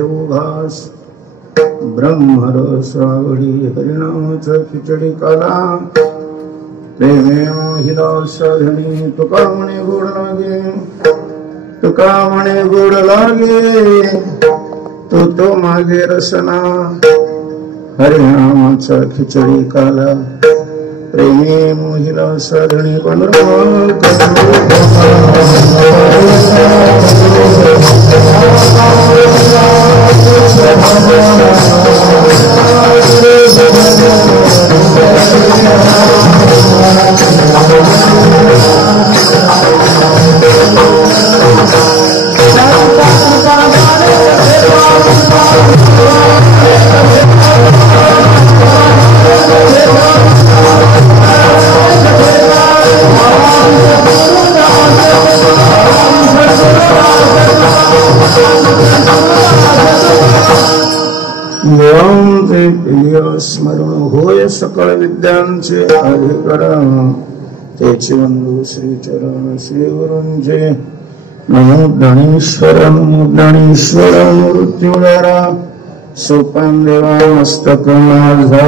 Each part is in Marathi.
योगास ब्रह्मरस आवडी हरिनामाचा खिचडी काला प्रेमे मोहिला साधणी तुका म्हणे गोड लागे तुका म्हणे गोड लागे तो मागे रसना हरिनामाचा खिचडी काला प्रेमे मोहिला साधणी स्मरण होय सकळ विद्यांचे अधिकरण तेचे बंधू श्री चरण श्री गुरूंचे नमो ज्ञानेश्वर मृत्यूदारा सोपान देवा मस्तक माझा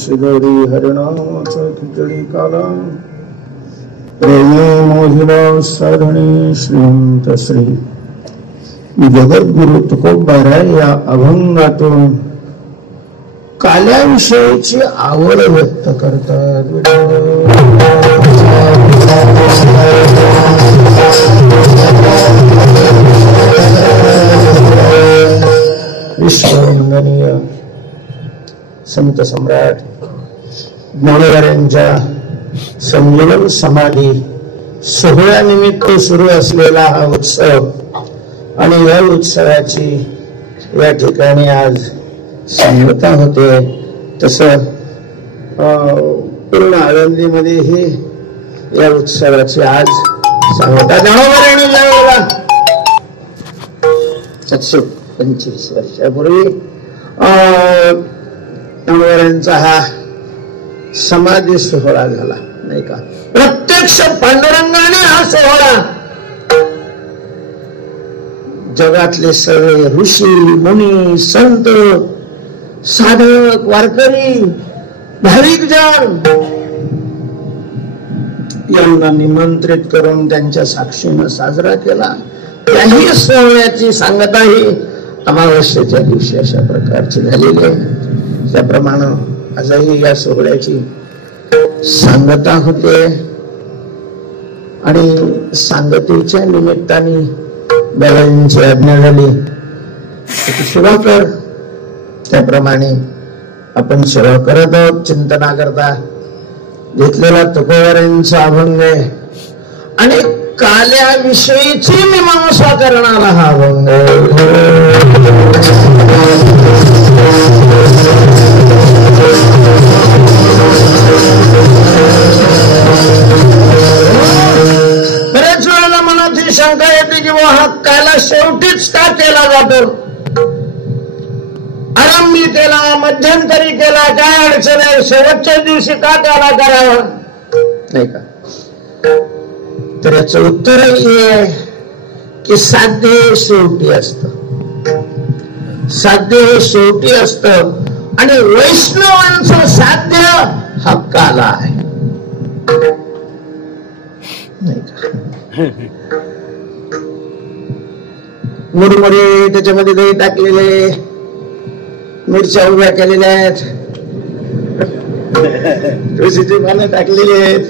श्री हरिनामाचा खिचडी काला प्रेमे मोहिला साधणी श्रीमंत श्री जगद्गुरु तुकोबाराय या अभंगातून काल्याविषयीची आवड व्यक्त करतात. विश्ववंदनीय संत सम्राट ज्ञानेश्वरांच्या संजीवन समाधी सोहळ्यानिमित्त सुरू असलेला हा उत्सव आणि या उत्सवाची या ठिकाणी आज सांगता होते. तसं पूर्ण आळंदीमध्येही या उत्सवाची आज सांगता ज्ञानेश्वरांनी लावला. 725 वर्षापूर्वी ज्ञानेश्वरांचा हा समाधी सोहळा झाला नाही का. प्रत्यक्ष पांडुरंगाने हा सोहळा जगातले सगळे ऋषी मुनी संत साधक वारकरी भाविक जन यांना निमंत्रित करून त्यांच्या साक्षीनं साजरा केला. त्याही सोहळ्याची सांगता ही अमावस्येच्या दिवशी अशा प्रकारची झालेली आहे. त्याप्रमाणे आजही या सोहळ्याची सांगता होते आणि सांगतेच्या निमित्ताने बाबांची आज्ञा झाली सेवा कर. त्याप्रमाणे आपण सेवा करत आहोत. चिंतना करता घेतलेला तुकोबारांचा अभंग आहे आणि काल्याविषयीची मीमांसा करणारा हा अभंग बऱ्याच वेळेला मनात ही शंका येते की हा काला शेवटीच का केला जातो. आरंभी केला, मध्यंतरी केला, काय अडचण आहे? शेवटच्या दिवशी का त्याला करावं नाही का? तर याचं उत्तर हे आहे की साध्य हे शेवटी असत, साध्य हे शेवटी असत. आणि वैष्णवांचं साध्य हा काला आहे नाही का? मुरमुरे त्याच्यामध्ये दही टाकलेले, मिरच्या उभ्या केलेल्या आहेत, तुळशीची पानं टाकलेली आहेत,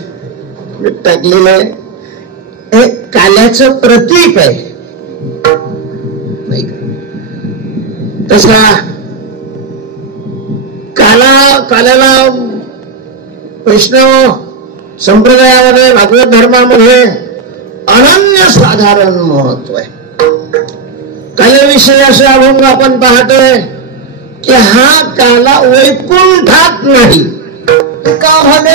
मीठ टाकलेलं आहे, हे काल्याचं प्रतीक आहे नाही का? तसा काल्याला वैष्णव संप्रदायामध्ये, भागवत धर्मामध्ये अनन्यसाधारण महत्व आहे. काल्याविषयी असे अभंग आपण पाहतोय की हा काला वैकुंठात नाही का म्हणे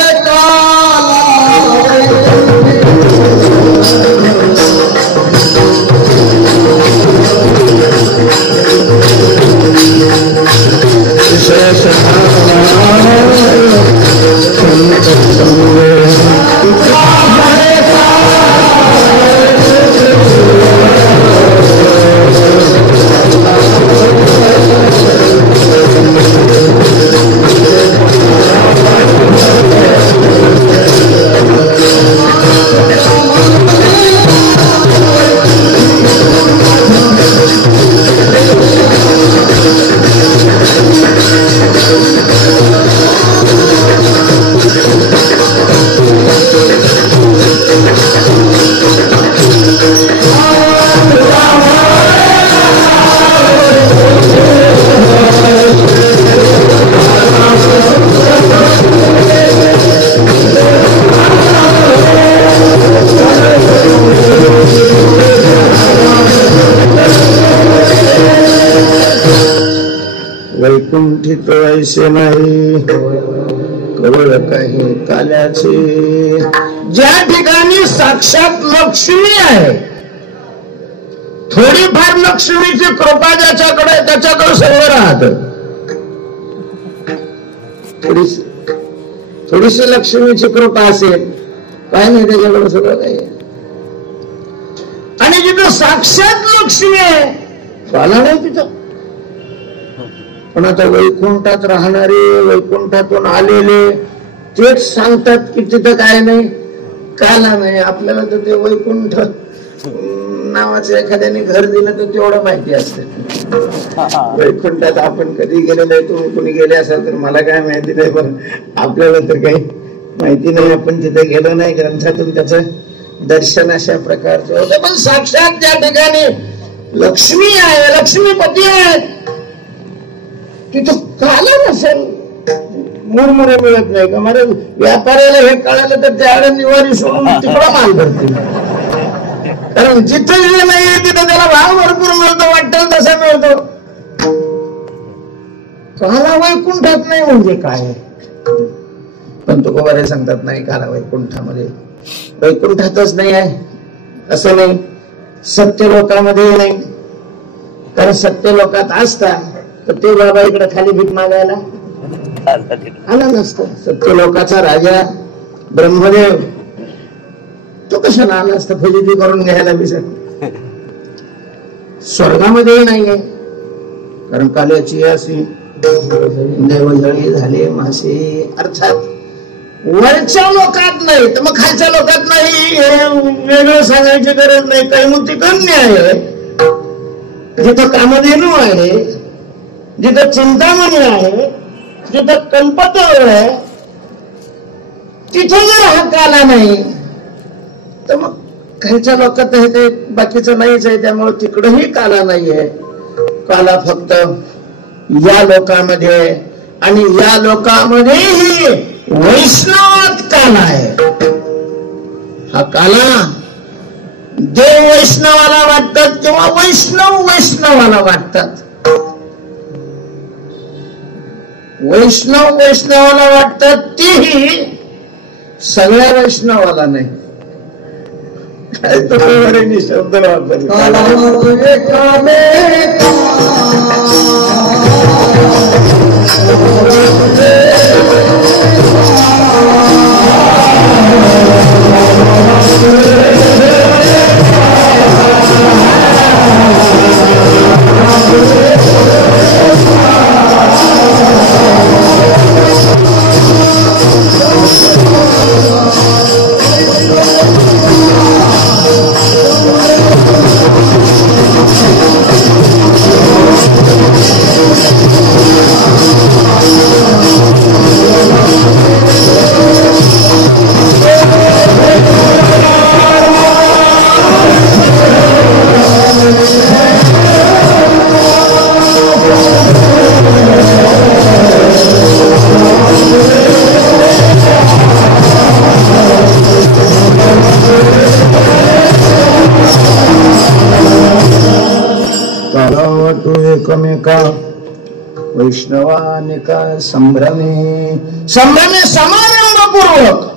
वैकुंठित ऐसे नाही कवळ काही काल्याचे. ज्या ठिकाणी साक्षात लक्ष्मी आहे, थोडीफार लक्ष्मीची कृपा ज्याच्याकडे, त्याच्याकडे सर्व राहत. थोडीशी लक्ष्मीची कृपा असेल, काय नाही, त्याच्याकडे सगळं काही. आणि जिथं साक्षात लक्ष्मी आहे काला नाही तिथं. पण आता वैकुंठात राहणारे, वैकुंठातून आलेले तेच सांगतात की तिथं काय नाही, काला नाही. आपल्याला तर ते वैकुंठ नावाचं एखाद्याने घर दिलं तर तेवढं माहिती असते. वैकुंठात आपण कधी गेलेलो नाही, तुम्ही कुणी गेले असाल तर मला काय माहिती नाही, पण आपल्याला तर काही माहिती नाही, आपण तिथे गेलो नाही. ग्रंथातून त्याचं दर्शन अशा प्रकारचं होतं. पण साक्षात ज्या ठिकाणी लक्ष्मी आहे, लक्ष्मीपती आहे, तिथं काला नसेल. मुरमुरे मिळत नाही का? मला व्यापाऱ्याला हे कळालं तर त्याला निवारी सोडून तिकडं माल भरतील. कारण जिथं जे नाही तिथं त्याला भाव भरपूर मिळतो, वाटेल तसा मिळतो. काला वैकुंठात नाही म्हणजे काय? पण तुकोबारे सांगतात नाही, काला वैकुंठामध्ये, वैकुंठातच नाही आहे असं नाही, सत्य लोकांमध्ये नाही. कारण सत्य लोकात असतात तर ते बाबा इकडे खाली भीक मागायला आला नसतं. सत्य लोकाचा राजा ब्रह्मदेव तो कशाला आला असता फजिती करून घ्यायला विसर. स्वर्गामध्ये नाहीये, कारण काल्याची अशी देवजळी झाले मासे. अर्थात वरच्या लोकात नाही तर मग खालच्या लोकात नाही हे वेगळं सांगायची गरज नाही. कैमुक्ती गण्य आहे, जिथं कामधेनू आहे, जिथं चिंतामणी आहे, जिथं कल्पतरू आहे, तिथं जर हा काला नाही तर मग खालच्या लोकात हे काही बाकीचं नाहीच आहे. त्यामुळे तिकडही काला नाहीये. काला फक्त या लोकांमध्ये, आणि या लोकांमध्येही वैष्णवात काला आहे. हा काला देव वैष्णवाला वाटतात किंवा वैष्णव वैष्णवाला वाटतात. वैष्णव वैष्णवाला वाटतात तीही सगळ्या वैष्णवाला नाही. काय तो शब्द वापरला वैष्णवानिका संभ्रमे संभ्रमे समारंभपूर्वक.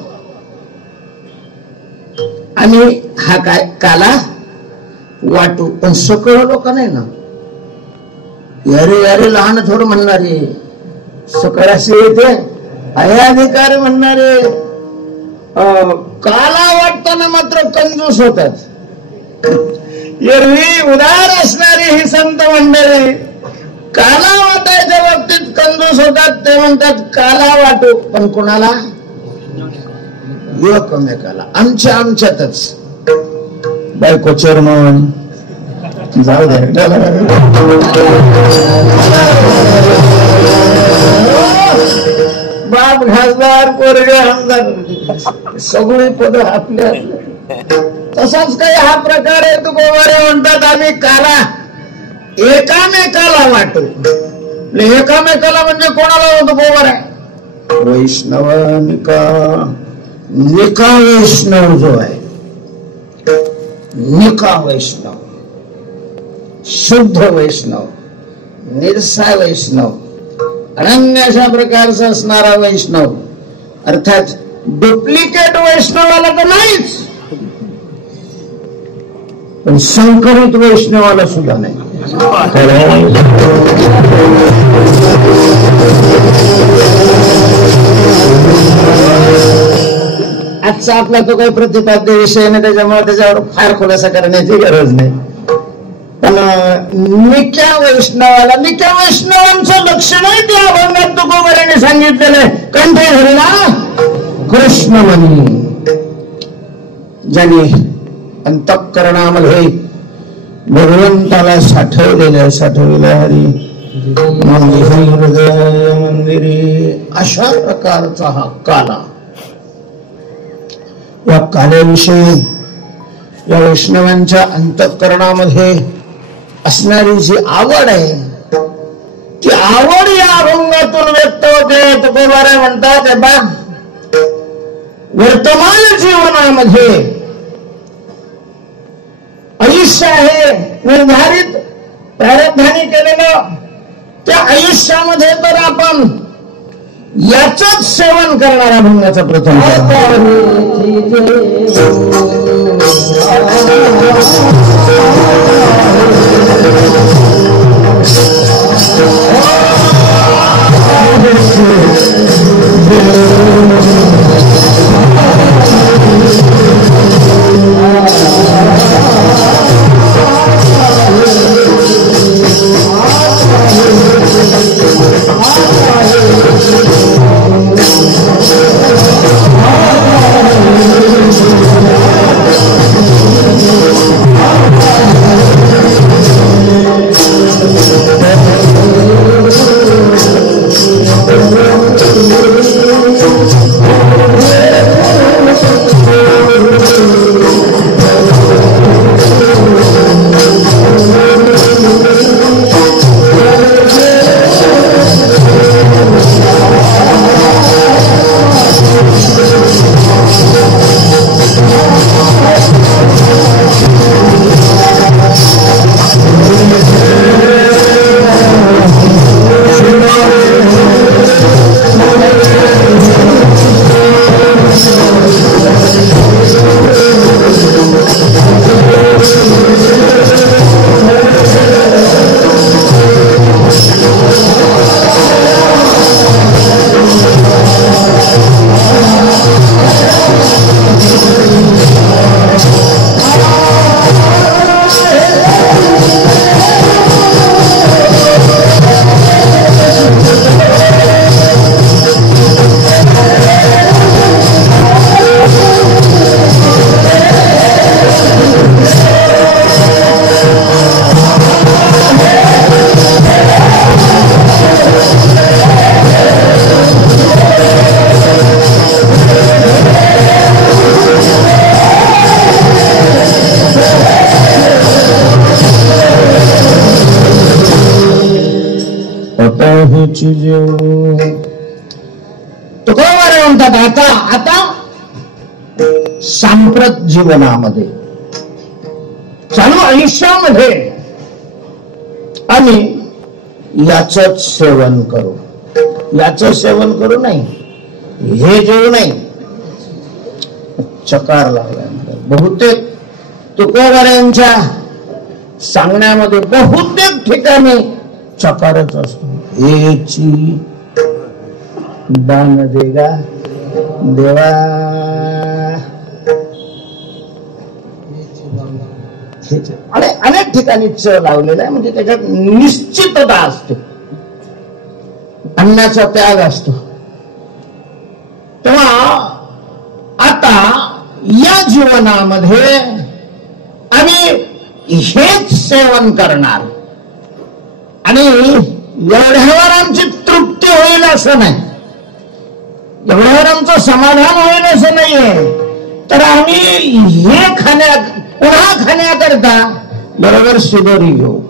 आणि हा काय काला वाटू, पण सकळ लोक नाही ना. यारे यारे लहान थोडं म्हणणारे, सकळ असे येते अयाधिकार म्हणणारे, काला वाटताना मात्र कंजूस होतात. एरवी उदार असणारी ही संत मंडळी काला वाटायच्या बाबतीत कंजूस होतात. ते म्हणतात काला वाटू, पण कोणाला? एकमेकाला, आमच्या आमच्यातच. बायको चेअरमन जाऊ दे, बाप खासदार, पोरगे आमदार, सगळी पद आपल्या. तसाच काही हा प्रकार आहे. तुकोबारे म्हणतात आम्ही काला एकामेकाला वाटू. एकामेकाला म्हणजे कोणाला होतो? तुकोबार आहे वैष्णव निका. निका वैष्णव जो आहे, निका वैष्णव, शुद्ध वैष्णव, निर्साय वैष्णव, अनन्य अशा प्रकारचा असणारा वैष्णव, अर्थात डुप्लिकेट वैष्णवाला तर नाहीच, पण संकरित वैष्णवाला सुद्धा नाही. आजचा आपला तो काही प्रतिपाद्य विषय नाही, त्याच्यामुळे त्याच्यावर फार खुलासा करण्याची गरज नाही. पण निक्या वैष्णवाला, निक्या वैष्णवांचं लक्षणही त्या अभंगात तुकोबाराने सांगितलेलं आहे. कंठे धरला कृष्णमणी, ज्याने अंतःकरणामध्ये भगवंताला साठवलेल्या हरी हृदय मंदिरी, अशा प्रकारचा हा काला. या काल्याविषयी या वैष्णवांच्या अंतःकरणामध्ये असणारी जी आवड आहे, ती आवड या अभंगातून व्यक्त होते. तुकोबारे म्हणतात बा, वर्तमान जीवनामध्ये आयुष्य आहे निर्धारित प्रारब्धाने केलेलं, त्या आयुष्यामध्ये तर आपण याचंच सेवन करणारा अभंगाचा प्रथम तुकोबारे म्हणतात आता आता सांप्रत जीवनामध्ये, चालू आयुष्यामध्ये आणि याचंच सेवन करू, याचं सेवन करू नाही, हे जेवू नाही. चकार लागलाय. बहुतेक तुकोबारांच्या सांगण्यामध्ये बहुतेक ठिकाणी चकारच असतो. हेची दान देगा देवा, आणि अनेक ठिकाणी च लावलेला आहे. म्हणजे त्याच्यात निश्चितता असते, अन्नाचा त्याग असतो. तेव्हा आता या जीवनामध्ये आम्ही हेच सेवन करणार आणि एवढ्यावर आमची तृप्ती होईल असं नाही, एवढ्यावर आमचं समाधान होईल असं नाहीये. तर आम्ही हे पुन्हा खाण्याकरता बरोबर शिदोरी घेऊ.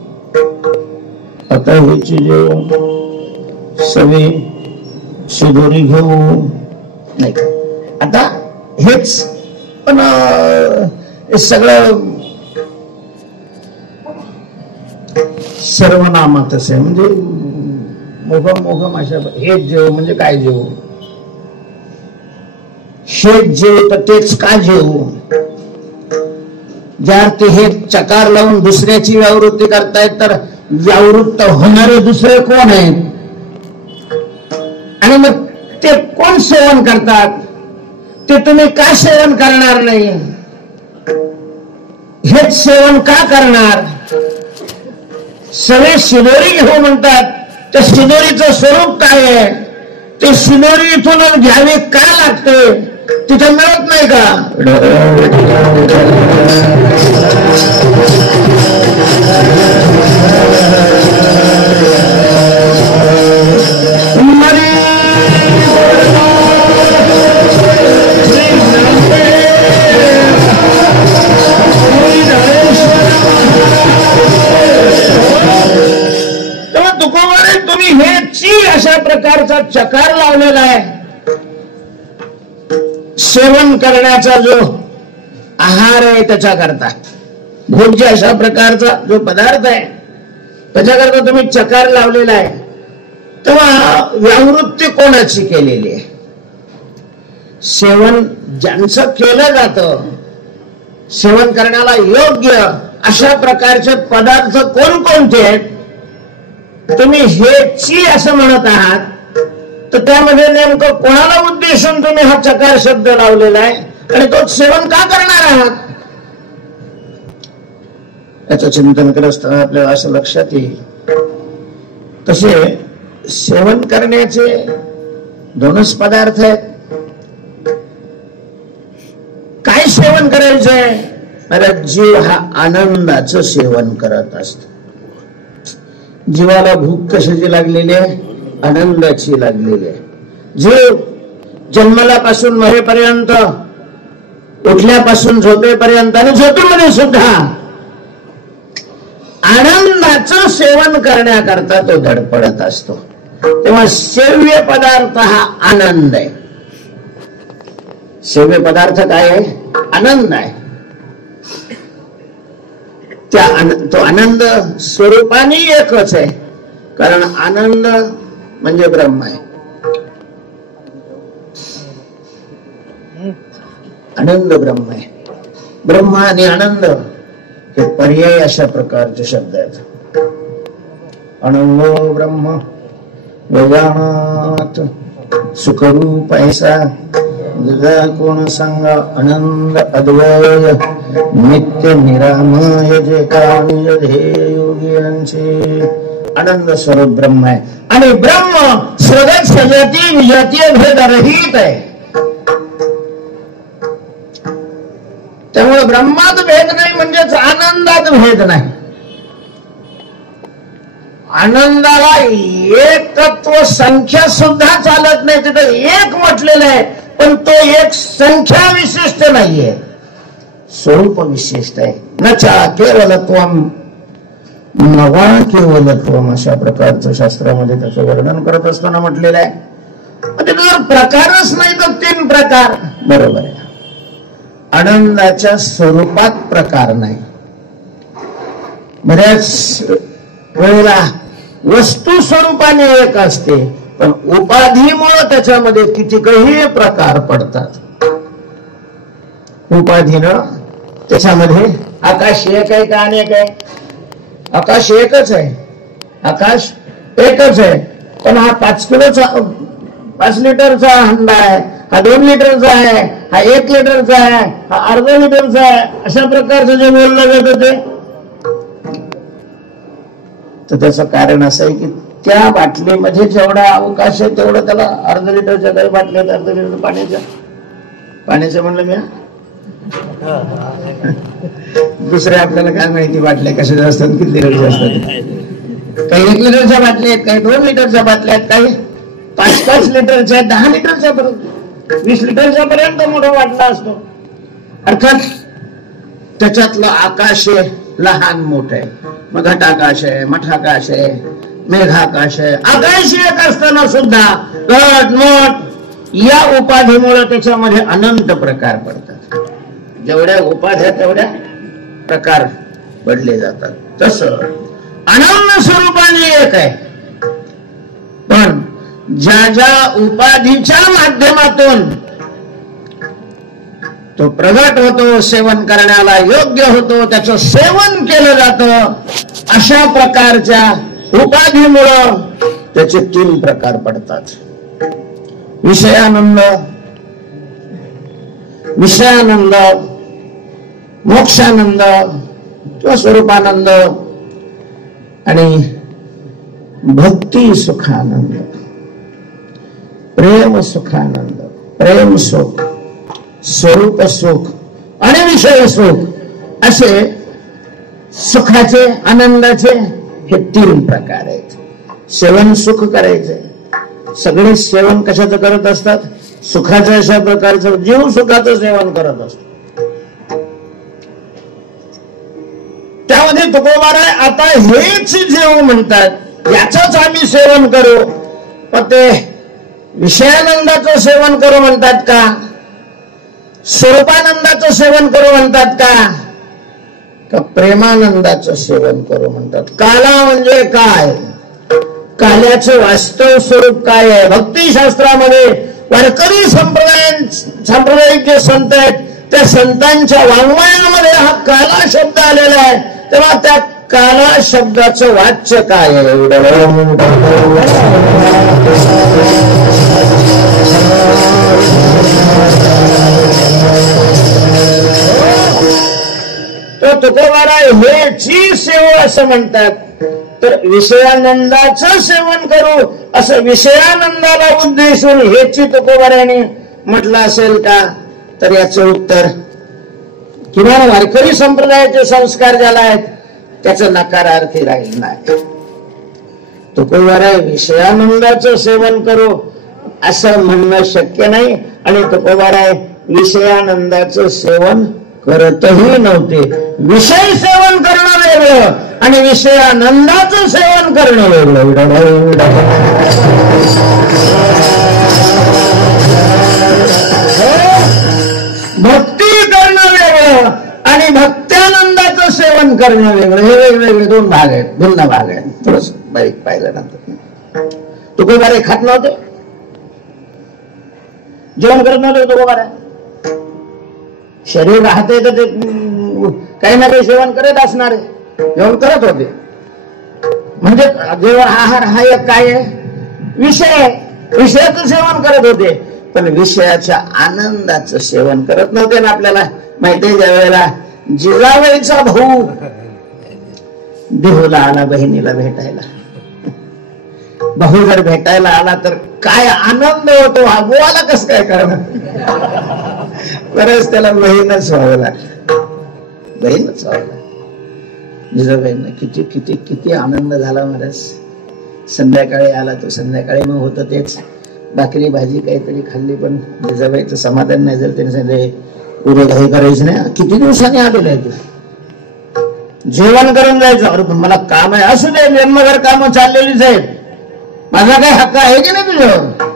आता ह्याची जेव सगळी शिदोरी घेऊ नाही. आता हेच पण सगळं सर्वनामातच आहे. म्हणजे मोघम मोघम अशा हेच जेव म्हणजे काय जेव, हेच जेव तर तेच का जेव. ज्या ते हे चकार लावून दुसऱ्याची व्यावृत्ती करतायत, तर व्यावृत्त होणारे दुसरे कोण आहेत आणि मग ते कोण सेवन करतात, ते तुम्ही का सेवन करणार नाही, हेच सेवन का करणार. सगळे शिदोरी घेऊ म्हणतात, त्या शिदोरीचं स्वरूप काय आहे, ते शिदोरी इथून घ्यावी का लागते, तिथे मिळत नाही का. तेव्हा तुकोबारे तुम्ही हेची अशा प्रकारचा चकार लावलेला आहे. सेवन करण्याचा जो आहार आहे त्याच्याकरता, भोज्य अशा प्रकारचा जो पदार्थ आहे त्याच्याकरता तुम्ही चकार लावलेला आहे. तेव्हा व्यावृत्ती कोणाची केलेली आहे. सेवन ज्यांचं केलं जातं, सेवन करण्याला योग्य अशा प्रकारचे पदार्थ कोणकोणते आहेत, तुम्ही हेची असं म्हणत आहात, तर त्यामध्ये नेमकं कोणाला उद्देशून तुम्ही हा चकार शब्द लावलेला आहे आणि तो सेवन का करणार आहात, याचं चिंतन करत असताना आपल्याला असं लक्षात येईल. तसे सेवन करण्याचे दोनच पदार्थ आहेत. काय सेवन करायचंय, अरे जीव हा आनंदाचं सेवन करत असतो. जीवाला भूक कशाची लागलेली आहे, आनंदाची लागलेली आहे. जीव जन्मल्यापासून मरेपर्यंत, उठल्यापासून झोपेपर्यंत आणि झोपेमध्ये सुद्धा आनंदाचं सेवन करण्याकरता तो धडपडत असतो. तेव्हा सेव्य पदार्थ हा आनंद आहे. सेव्य पदार्थ काय आहे, आनंद आहे. तो आनंद स्वरूपाने एकच आहे, कारण आनंद म्हणजे ब्रह्म आहे. आनंद ब्रह्म आहे. ब्रह्म आणि आनंद हे पर्याय अशा प्रकारचे शब्द आहेत. आनंदो ब्रह्म वेदानात सुखरूप ऐसा कोण सांगा आनंद अद्वय नित्य निरामय जे कानिय ध्येय योगियांचे. आनंद स्वरूप ब्रह्म आहे आणि ब्रह्म सगळ्यात सजाती विजातीय भेद रहित आहे. त्यामुळे ब्रह्मात भेद नाही म्हणजेच आनंदात भेद नाही. आनंदाला एकत्व संख्या सुद्धा चालत नाही. तिथं एक म्हटलेलं आहे, पण तो एक संख्या विशिष्ट नाहीये, स्वरूप विशिष्ट आहे. नचा केवलत्वम नवा केवलत्वम अशा प्रकारचं शास्त्रामध्ये त्याचं वर्णन करत असताना म्हटलेलं आहे. जर प्रकारच नाही तर 3 प्रकार, बरोबर आहे. आनंदाच्या स्वरूपात प्रकार नाही. बऱ्याच वेळेला वस्तू स्वरूपाने एक असते, पण उपाधीमुळे त्याच्यामध्ये कितीकही प्रकार पडतात. उपाधीनं त्याच्यामध्ये आकाश एक आहे का अनेक आहे? आकाश एकच आहे, आकाश एकच आहे. पण हा 5 किलोचा 5 लिटरचा हंडा आहे, हा 2 लिटरचा आहे, हा 1 लिटरचा आहे, हा अर्धा लिटरचा आहे, अशा प्रकारचं जे बोललं जातं ते, तर त्याचं कारण असं आहे की त्या बाटलीमध्ये जेवढा अवकाश आहे तेवढं त्याला अर्धा लिटरच्या काही बाटल्या आहेत, अर्धा लिटर पाण्याचं म्हणलं मी. दुसऱ्या आपल्याला काय माहिती बाटल्या कशा असतात, किती लिटरच्या असतात. काही 1 लिटरच्या बाटल्या आहेत, काही 2 लिटरच्या बाटल्या आहेत, काही 5-5 लिटरच्या, 10 लिटरच्या, 20 लिटरच्या पर्यंत मोठा बाटला असतो. अर्थात त्याच्यातलं आकाश आहे लहान मोठं आहे, मग घटाकाश आहे, मठाकाश आहे, मेघाकाश आहे. आकाश एक असताना सुद्धा घट मोठ या उपाधीमुळे त्याच्यामध्ये अनंत प्रकार पडतात. जेवढ्या उपाध्या तेवढ्या प्रकार पडले जातात. तसं अनन्य स्वरूपाने एक आहे, पण ज्या ज्या उपाधीच्या माध्यमातून तो प्रगट होतो, सेवन करण्याला योग्य होतो, त्याचं सेवन केलं जातं, अशा प्रकारच्या उपाधीमुळं त्याचे 3 प्रकार पडतात. विषयानंद, मोक्षानंद किंवा स्वरूपानंद आणि भक्ती सुखानंद, प्रेम सुखानंद, प्रेम सुख, स्वरूप सुख आणि विषय सुख, असे सुखाचे आनंदाचे हे 3 प्रकार आहेत. सेवन सुख करायचे, सगळे सेवन कशाचं करत असतात? सुखाचं. अशा प्रकारचं जीव सुखाचं सेवन करत असतो. त्यामध्ये तुकोबाराय आता हेच जीव म्हणतात, याचंच आम्ही सेवन करू. पण ते विषयानंदाचं सेवन करू म्हणतात का? स्वरूपानंदाचं सेवन करू म्हणतात का प्रेमानंदाचं सेवन करू म्हणतात? काला म्हणजे काय? काल्याचं वास्तव स्वरूप काय आहे? भक्तिशास्त्रामध्ये वारकरी सांप्रदायिक जे संत आहेत त्या संतांच्या वाङ्मयामध्ये हा काला शब्द आलेला आहे. तेव्हा त्या काला शब्दाचं वाच्य काय आहे? तो तुकोबाराय हेची सेवा असं म्हणतात. तर विषयानंदाचं सेवन करू असं विषयानंदाला उद्देशून हेची तुकोबारायाने म्हटलं असेल का? तर याचं उत्तर किमान वारकरी संप्रदायाचे संस्कार ज्याला आहेत त्याचं नकारार्थी राहील नाही. तुकोबाराय विषयानंदाचं सेवन करू असं म्हणणं शक्य नाही आणि तुकोबाराय विषयानंदाचं सेवन करतही नव्हते. विषय सेवन करणं वेगळं आणि विषयानंदाचं सेवन करणं वेगळं. भक्ती करणं वेगळं आणि भक्त्यानंदाचं सेवन करणं वेगळं. हे वेगवेगळे 2 भाग आहेत, भिन्न भाग आहेत. थोडस बारीक पाहिल्यानंतर तुकोबाराय खात नव्हते, जेवण करत नव्हते तुकोबाराय. शरीर राहते तर ते काही ना काही सेवन करत असणारे, जेवण करत होते. म्हणजे जेवण आहार हा एक काय आहे? विषय. विषयाचं सेवन करत होते, पण विषयाच्या आनंदाचं सेवन करत नव्हते. ना आपल्याला माहिती आहे, ज्या वेळेला जिजाबाईचा भाऊ देहूला आला बहिणीला भेटायला, भाऊ जर भेटायला आला तर काय आनंद होतो, हा गोवाला कसं काय करणार? बरंच त्याला बहीणच व्हावं लागलं, बहीणच व्हावं लागलं. जिजाबाईंना किती किती किती आनंद झाला महाराज. संध्याकाळी आला तो, संध्याकाळी मग होतं तेच भाकरी भाजी काहीतरी खाल्ली, पण जिजाबाईचं समाधान नाही. जर त्याने सांगितलं उद्या काही करायचं नाही, किती दिवसांनी आलेलं आहे ते जेवण करून जायचं. अरे पण मला काम आहे. असू दे, जन्मभर कामं चाललेलीच आहेत, माझा काही हक्क आहे की नाही तुझ्यावर?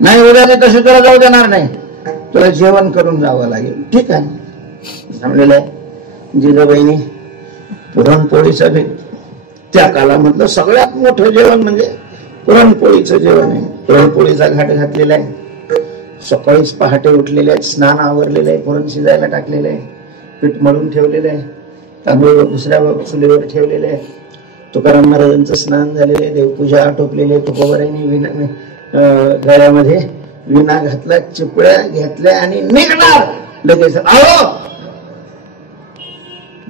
नाही, उद्या मी तशी तुला जाऊ देणार नाही, तुला जेवण करून जावं लागेल. ठीक आहे, थांबलेलं आहे. जिजाबाईंनी पुरणपोळीचा त्या काळामधलं सगळ्यात मोठं जेवण म्हणजे पुरणपोळीचं जेवण आहे. पुरणपोळीचा घाट घातलेला आहे. सकाळीच पहाटे उठलेले आहेत, स्नान आवरलेलं आहे, पुरण शिजायला टाकलेलं आहे, पीठ मळून ठेवलेलं आहे, तांदूळ दुसऱ्या चुलीवर ठेवलेले आहे, तुकाराम महाराजांचं स्नान झालेलं आहे, देवपूजा आटोपलेली आहे, तुकोबारांनी गळ्यामध्ये विणा घातला, चिपळ्या घेतल्या आणि निघणार लगेच. आहो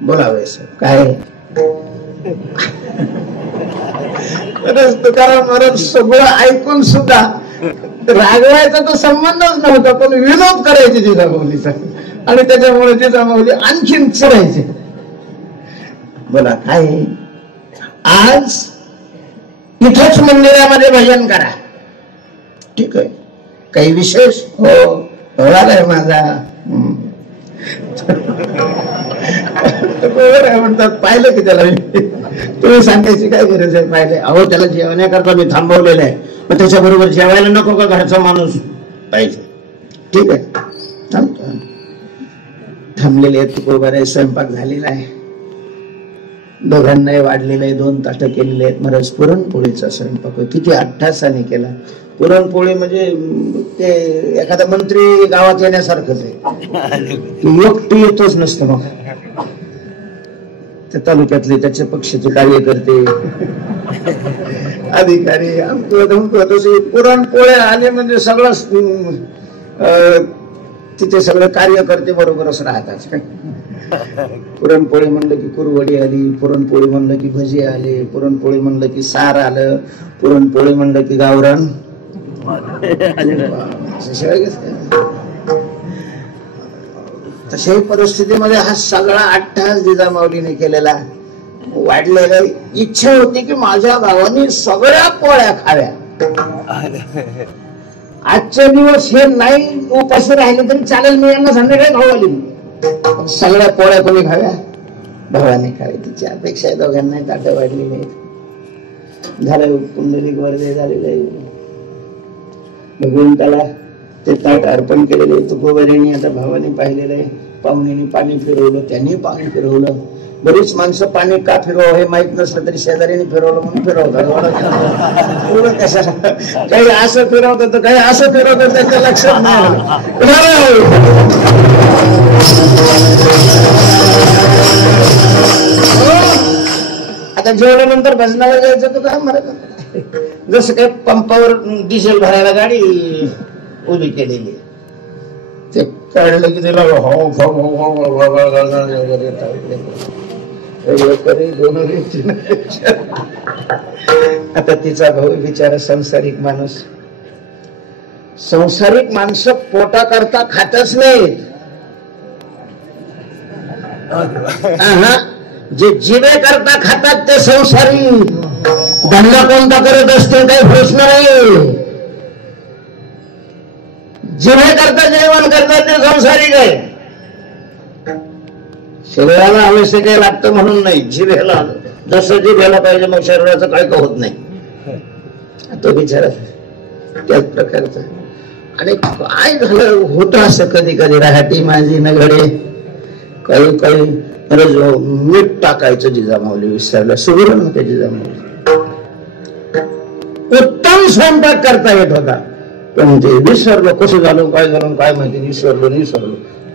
बोलावे काय तुकाराम महाराज सगळं ऐकून सुद्धा रागवायचा तो संबंधच नव्हता, पण विनोद करायचे जिजामाऊलीचा आणि त्याच्यामुळे जिजामाऊली आणखीन चिरायचे. बोला काय आज इथंच मंदिरामध्ये भजन करा, ठीक आहे, काही विशेष हो आहे माझा म्हणतात. पाहिलं की त्याला तुम्ही सांगायची काय गरज आहे, पाहिले. अहो त्याला जेवण्याकरता मी थांबवलेलं आहे, पण त्याच्याबरोबर जेवायला नको का घरचा माणूस पाहिजे, ठीक आहे थांबतो. थांबलेले आहेत तुकोबारे, स्वयंपाक झालेला आहे, दोघांनाही वाढलेलं आहे, 2 ताटं केलेले आहेत. महाराज पुरणपोळीचा स्वयंपाक किती अट्ठासाने केला. पुरणपोळी म्हणजे ते एखादा मंत्री गावात येण्यासारखंच आहे, एकटी येतोच नसतं. मग त्या तालुक्यातले त्याच्या पक्षाचे कार्यकर्ते अधिकारी पुरणपोळ्या आले म्हणजे सगळं तिथे सगळं कार्यकर्ते बरोबरच राहतात. पुरणपोळी म्हणलं की कुरवडी आली, पुरणपोळी म्हणलं की भजी आले, पुरणपोळी म्हणलं की सार आलं, पुरणपोळी म्हणलं की गावरान. तशाही परिस्थितीमध्ये हा सगळा अट्टहास जिजामाऊलीने केलेला. वाढलेला इच्छा होती की माझ्या भावानी सगळ्या पोळ्या खाव्या. आजचे दिवस हे नाही उपाशी राहिले तरी चालेल, मी यांना संध्याकाळी खाऊ आली, सगळ्या पोळ्या कोणी खाव्या, भावाने खावे. तिची अपेक्षा आहे दोघांना. ताटं वाढली नाहीत. झालं पुंडलिक वर्धे झालेलं आहे. भगवंताला ते ताट अर्पण केलेले तुकोबारांनी आता भावाने पाहिलेलं आहे. पाहुण्याने पाणी फिरवलं, त्यांनी पाणी फिरवलं. बरीच माणसं पाणी का फिरवावं हे माहित नसलं तरी शेजाऱ्याने फिरवलं म्हणून फिरवतात. काही असं फिरवतात तर काही असं फिरवतात, त्याच्या लक्षात नाही. आता जेवल्यानंतर भजनाला जायचं तर काय मरत, जसं काही पंपावर डिझेल भरायला गाडी उभी केलेली, ते काढलं की त्याला आता तिचा भाऊ बिचारा संसारिक माणूस. संसारिक माणसं पोटा करता खातच नाहीत. जे जिभे करता खातात ते संसारी. धंदा कोणता करत असतील काही प्रश्न नाही. जिभे करता जेवण करतात ते संसारिक आहे. शरीराला आवश्यक आहे लागतं म्हणून नाही, जिभेला जसं जिभेला पाहिजे मग शरीराचं काय का होत नाही. तो बिचारा त्याच प्रकारचा. आणि काय झालं होत असं कधी कधी राहती माझी न घडे. काही काही मीठ टाकायचं जिजामाऊली विसरलं. सुगरण होते जिजामाऊली. उत्तम स्वयंपाक करता येत होता, पण ते विसरलो. कसं झालं काय झालं काय माहिती,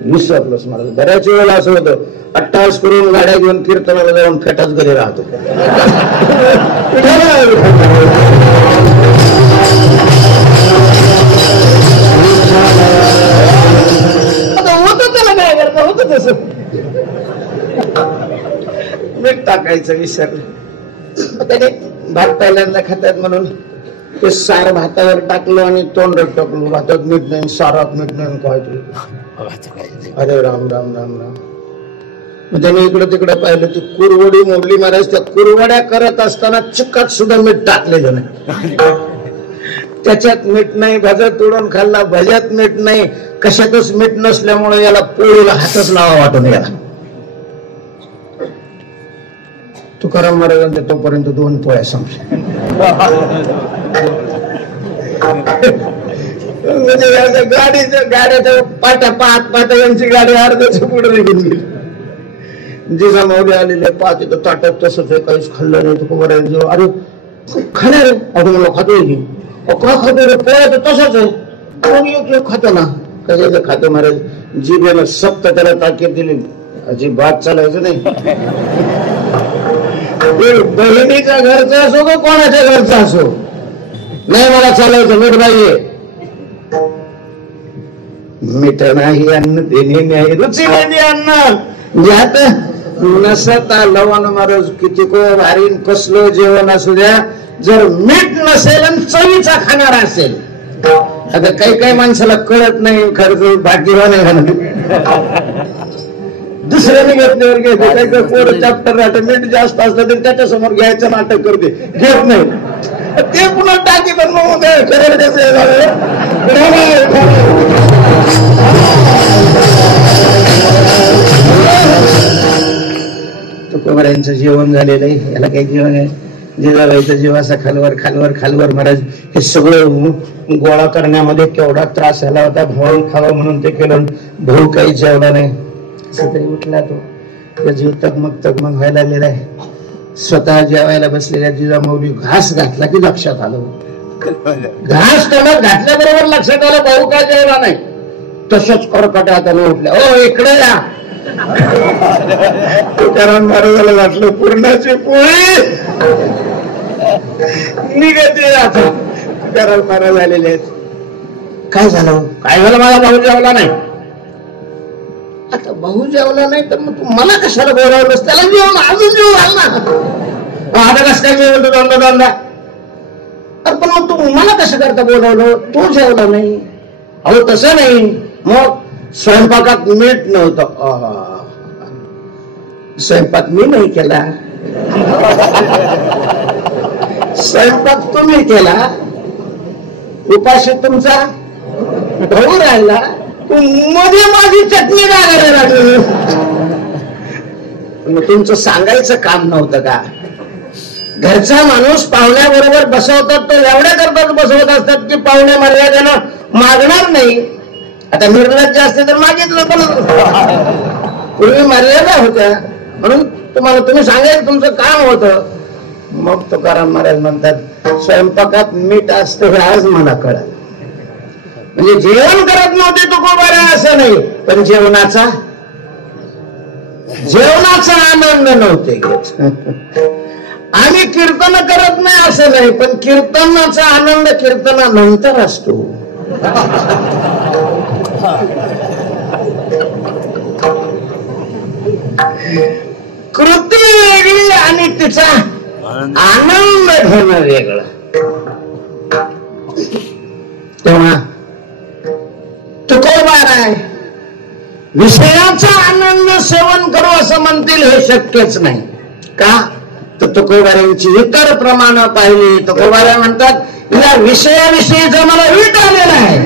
विसरलोच. मला बऱ्याच वेळेला असं होतं, अट्टास करून गाड्या घेऊन कीर्तनाला जाऊन फेटाच घरी राहतो. आता होत त्याला काय करता, होत तसं. मीठ टाकायचं विसरलं. त्याने भात पहिल्यांदा खातात म्हणून ते सार भातावर टाकलं आणि तोंडात टाकलं. भातात मीठ नाही, सारात मीठ नाही, काय अरे राम राम राम राम. त्याने इकडं तिकडं पाहिलं, ती कुरवडी मोडली. महाराज त्या कुरवड्या करत असताना चिक्कात सुद्धा मीठ टाकलेलं नाही. त्याच्यात मीठ नाही. भजत तोडून खाल्ला, भज्यात मीठ नाही, कशातच मीठ नसल्यामुळे याला पोळीला हातच लावा वाटून गेला. तुकाराम महाराजांच्या तोपर्यंत 2 पोळ्या संपल्या. गाडीच्या पाट्या 5 पाट्यांची गाडी अर्ध्याच्या पुढे निघून गेली. जिजामाऊली आलेले पाच तर ताटत तसंच आहे, काहीच खाल्लं नाही. तुकोबारायांचं अरे खाणार रे, अगं मला खातोय की का खातो रे, पोळ्या तर तसंच आहे, खातो ना, कशाचं खातो महाराज. जिभेला सक्त त्याला ताकीद दिली, अजिबात चालायचं नाही. बहिणीच्या घरचा असो का कोणाच्या घरचा असो, नाही मला चालायचं, मीठ पाहिजे. मीठ नाही अन्न देणे नाही, रुची नाही अन्न. यात नसत लवण महाराज किती भारी कसलं जेवण असू द्या, जर मीठ नसेल आणि चवीचा खाणार असेल. आता काही काही माणसाला कळत नाही, खरंच भाग्यवान आहे म्हणून दुसऱ्याने घेतल्यावर घेते. काही काही पोरं चॅप्टर राहतं, मीठ जास्त असलं तरी त्याच्या समोर घ्यायचं नाटक करते, घेत नाही. ते पुन्हा टाकी पण मग तुकोबारायांचं जेवण झालेलं आहे. याला काही जेवण आहे, जिजाबाईचा जीव असा खालवर खालवर खालवर. महाराज हे सगळं गोळा करण्यामध्ये केवढा त्रास झाला होता. भाऊ खावं म्हणून ते केलं, भाऊ काही जेवला नाही. तरी उठला तो, जीव तगमग व्हायला लागलेला आहे. स्वतः जेवायला बसलेल्या जिजामाऊली घास घातला की लक्षात आलं, घास तोंडात घातल्याबरोबर लक्षात आलं भाऊ काय जेवला नाही. तसंच करकट हाताने उठल्या, ओ इकडे या. तुकाराम महाराजाला वाटलं पूर्णाची पोळी निघते आता. तुकाराम महाराज आलेले आहेत. काय झालं, काय झालं, माझा भाऊ जेवला नाही. आता भाऊ जेवला नाही तर मग तू मला कशाला बोलावलंस, त्याला जेवण अजून जेव घाल ना. आता कसं काय जेवण दोनदा दोनदा. अरे पण मग तू मला कसं करता बोलावलं, तू जेवला नाही. अहो तसं नाही, मग स्वयंपाकात मीठ नव्हतं. स्वयंपाक मी नाही केला, स्वयंपाक तुम्ही केला. उपाशी तुमचा भाऊ राहिला, मध्ये माझी चटणी काय लागली. तुमचं सांगायचं काम नव्हतं का. घरचा माणूस पाहुण्याबरोबर बसवतात तर एवढ्या करतात बसवत असतात की पाहुणे मर्यादेनं मागणार नाही. आता निर्लज्ज असते तर मागितलं, पण पूर्वी मर्यादा होत्या म्हणून तुम्ही सांगायचं तुमचं काम होतं. मग तुकाराम महाराज म्हणतात स्वयंपाकात मीठ असतं हे आज मला कळलं. म्हणजे जेवण करत नव्हते तुकोबारा असं नाही, पण जेवणाचा आनंद नव्हते घेत. आणि कीर्तन करत नाही असं नाही, पण कीर्तनाचा आनंद कीर्तनानंतर असतो. कृती वेगळी आणि तिचा आनंद घेणं वेगळं. तेव्हा तुकोबाराय विषयाचा आनंद सेवन करू असं म्हणतील हे शक्यच नाही. का तर तुकोबारांची इतर प्रमाण पाहिली. तुकोबारा म्हणतात या विषयाविषयीचा मला वीट आलेला आहे.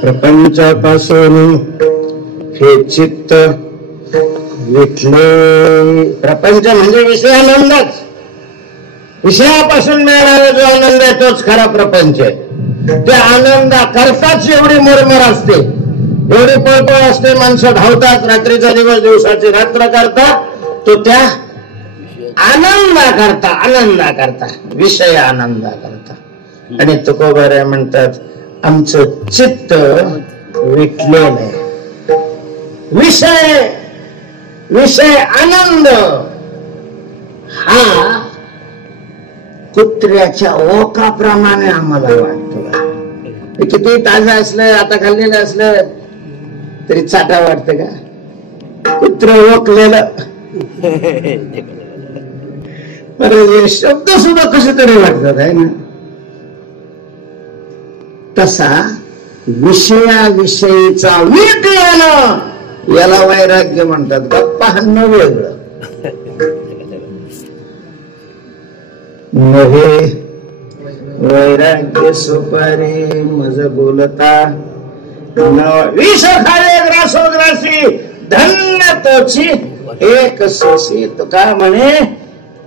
प्रपंचापासून हे चित्त विठले. प्रपंच म्हणजे विषयानंदच. विषयापासून मिळणारा जो आनंद आहे तोच खरा प्रपंच आहे. त्या आनंदा करताच एवढी मुरमर असते, एवढी पळपळ असते. माणसं धावतात, रात्रीचा दिवस दिवसाची रात्र करतात, तो त्या आनंदा करता विषय आनंदा करता. आणि तुकोबाराय म्हणतात आमचं चित्त विटलेलं आहे. विषय आनंद हा कुत्र्याच्या ओकाप्रमाणे आम्हाला वाटतो. किती ताजं असलं, आता खाल्लेलं असलं तरी चाटा वाटतं का? कुत्र ओकलेलं. बरं, शब्द सुद्धा कसे तरी वाटतात आहे ना. तसा विषयाविषयीचा वीट येणं याला वैराग्य म्हणतात. गप्पा हन्न वेगळं नव्हे. वैराग्य सुपारी मज बोलता विष खावे ग्रासोग्रासी धन्य तोची एक सोशी. तुका म्हणे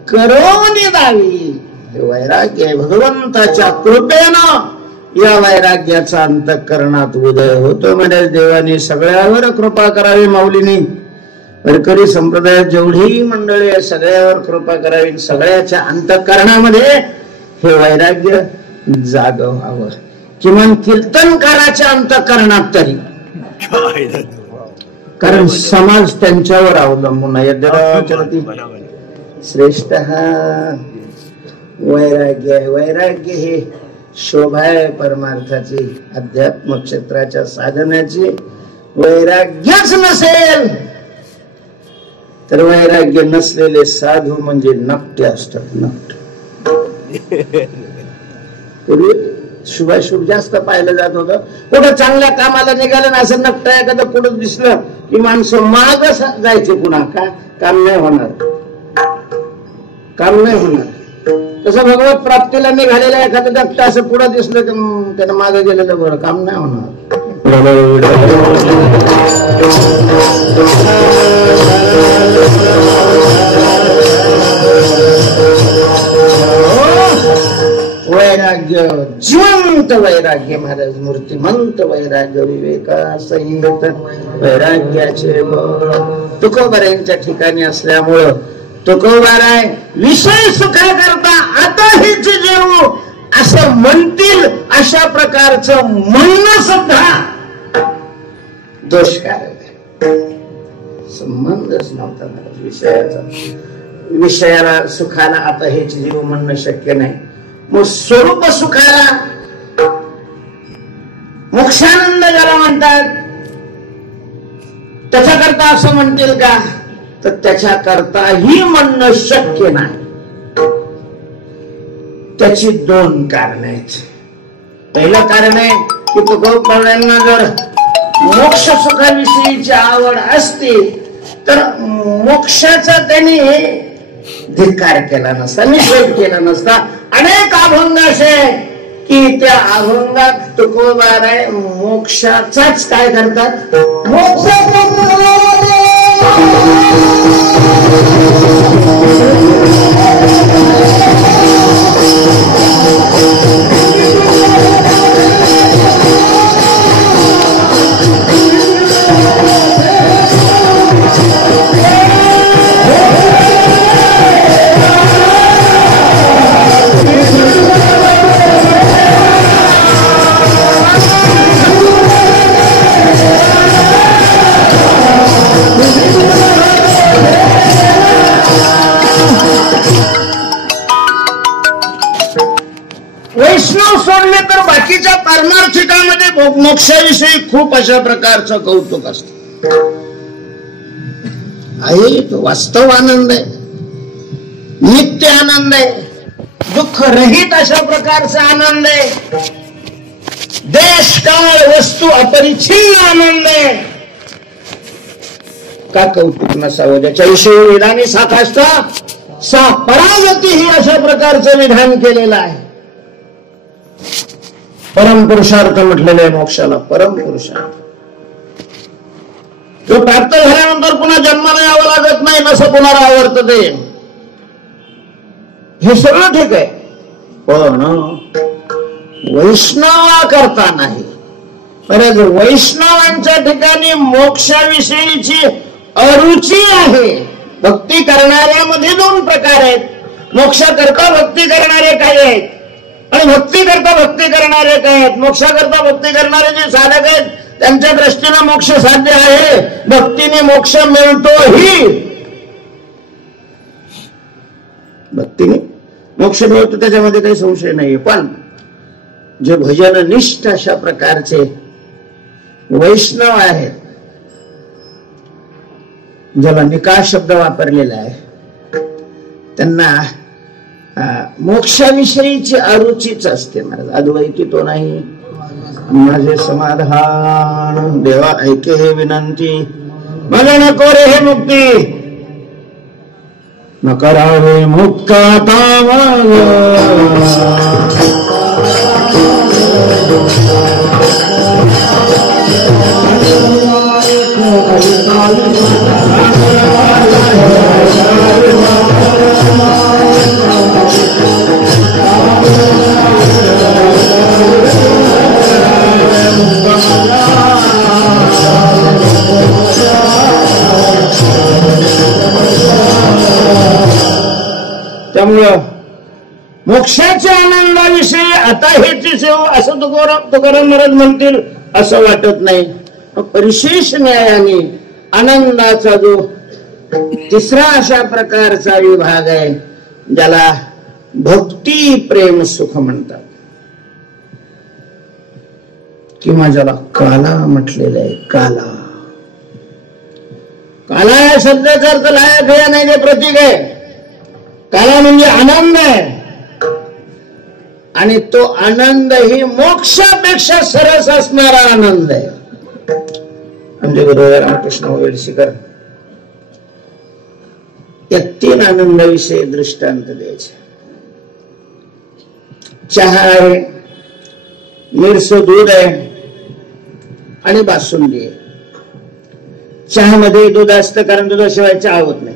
करोनी दावी. वैराग्य भगवंताच्या कृपेनं या वैराग्याचा अंतःकरणात उदय होतो. म्हणजे देवाने सगळ्यावर कृपा करावी. माऊलीनी वारकरी संप्रदायात जेवढी मंडळी आहे सगळ्यावर कृपा करावी. सगळ्याच्या अंतःकरणामध्ये हे वैराग्य जागं व्हावं. किमान कीर्तनकाराच्या अंतःकरणात तरी, कारण समाज त्यांच्यावर अवलंबून आहे. श्रेष्ठ वैराग्य आहे. वैराग्य हे शोभा आहे परमार्थाची, अध्यात्म क्षेत्राच्या साधनाची. वैराग्यच नसेल तर वैराग्य नसलेले साधू म्हणजे नकटे असतात. नकटे पूर्वी शुभाशुभ जास्त पाहिलं जात होतं. कुठं चांगल्या कामाला निघालं ना असं नकट एखादं पुढे दिसलं की माणसं माग जायचे. पुन्हा का काम नाही होणार, काम नाही होणार. तसं भगवत प्राप्तीला निघालेलं एखादं नकट असं पुढे दिसलं की त्यानं मागे गेलेलं बरं, काम नाही होणार. वैराग्य जिवंत वैराग्य. महाराज मूर्तिमंत वैराग्य. विवेका संहित वैराग्याचे बळ तुकोबारायांच्या ठिकाणी असल्यामुळं तुकोबाराय विषय सुखा करता आता हेच जेवू असं म्हणतील अशा प्रकारचं म्हणणं सुद्धा दोषकारक आहे. संबंधच नव्हता विषयाचा. विषयाला सुखाला आता हेच जीव म्हणणं शक्य नाही. मग स्वरूप सुखाला मोक्षानंद ज्याला म्हणतात त्याच्याकरता असं म्हणतील का? तर त्याच्याकरता ही म्हणणं शक्य नाही. त्याची दोन कारण आहेत. पहिलं कारण आहे की तुकोबारायांना जर मोक्ष सुखाविषयीची आवड असती तर मोक्षाचा त्यांनी धिक्कार केला नसता, निषेध केला नसता. अनेक अभंग असे की त्या अभंगात तुकोबाराय मोक्षाचाच काय करतात, वैष्णव सोडले तर बाकीच्या पारमार्थिकामध्ये मोक्षाविषयी खूप अशा प्रकारचं कौतुक असतं. आहे तो वास्तव आनंद आहे, नित्य आनंद आहे, दुःख रहित अशा प्रकारचा आनंद आहे, देश काळ वस्तू अपरिच्छिन्न आनंद आहे. का कौतुक नसावं? ज्याच्याविषयी वेदाने साखाष्टा सा परागती ही अशा प्रकारचं विधान केलेलं आहे. परमपुरुषार्थ म्हटलेलं आहे मोक्षाला. परमपुरुषार्थ तो प्राप्त झाल्यानंतर पुन्हा जन्माला यावं लागत नाही, नसं पुनरावर्तते, हे सगळं ठीक आहे. पण वैष्णवा करता नाही. परत वैष्णवांच्या ठिकाणी मोक्षाविषयीची अरुची आहे. भक्ती करणाऱ्यामध्ये दोन प्रकार आहेत. मोक्षाकरता भक्ती करणारे काही आहेत आणि भक्ती करता भक्ती करणारे काही आहेत. मोक्षाकरता भक्ती करणारे जे साधक आहेत त्यांच्या दृष्टीने मोक्ष साध्य आहे, भक्तीने मोक्ष मिळतोही. भक्तीने मोक्ष मिळतो त्याच्यामध्ये काही संशय नाही. पण जे भजननिष्ठ अशा प्रकारचे वैष्णव आहेत, ज्याला निकाल शब्द वापरलेला आहे, त्यांना मोक्षाविषयीची अरुचीच असते. महाराज अद्वैती तो नाही. माझे समाधान देवा ऐके हे विनंती, मला नको रे हे मुक्ती, न करावे मुक्त त्यामुळं मोक्षाच्या आनंदाविषयी आता हेची सेवा असं तुकाराम महाराज म्हणतील असं वाटत नाही. परिशेष न्यायाने आनंदाचा जो तिसरा अशा प्रकारचा विभाग आहे, ज्याला भक्ती प्रेम सुख म्हणतात किंवा ज्याला काला म्हटलेलं आहे. काला काला या शब्दाचा अर्थ लायक आहे नाही, ते प्रतीक आहे. काला म्हणजे आनंद आहे आणि तो आनंद ही मोक्षापेक्षा सरस असणारा आनंद आहे. म्हणजे गुरुदेव रामकृष्ण वेलशीकर या तीन आनंदाविषयी दृष्टांत द्यायचे. चहा आहे, निरस दूध आहे आणि बासुंदी आहे. चहामध्ये दूध असतं कारण दुधाशिवाय चहा होत नाही.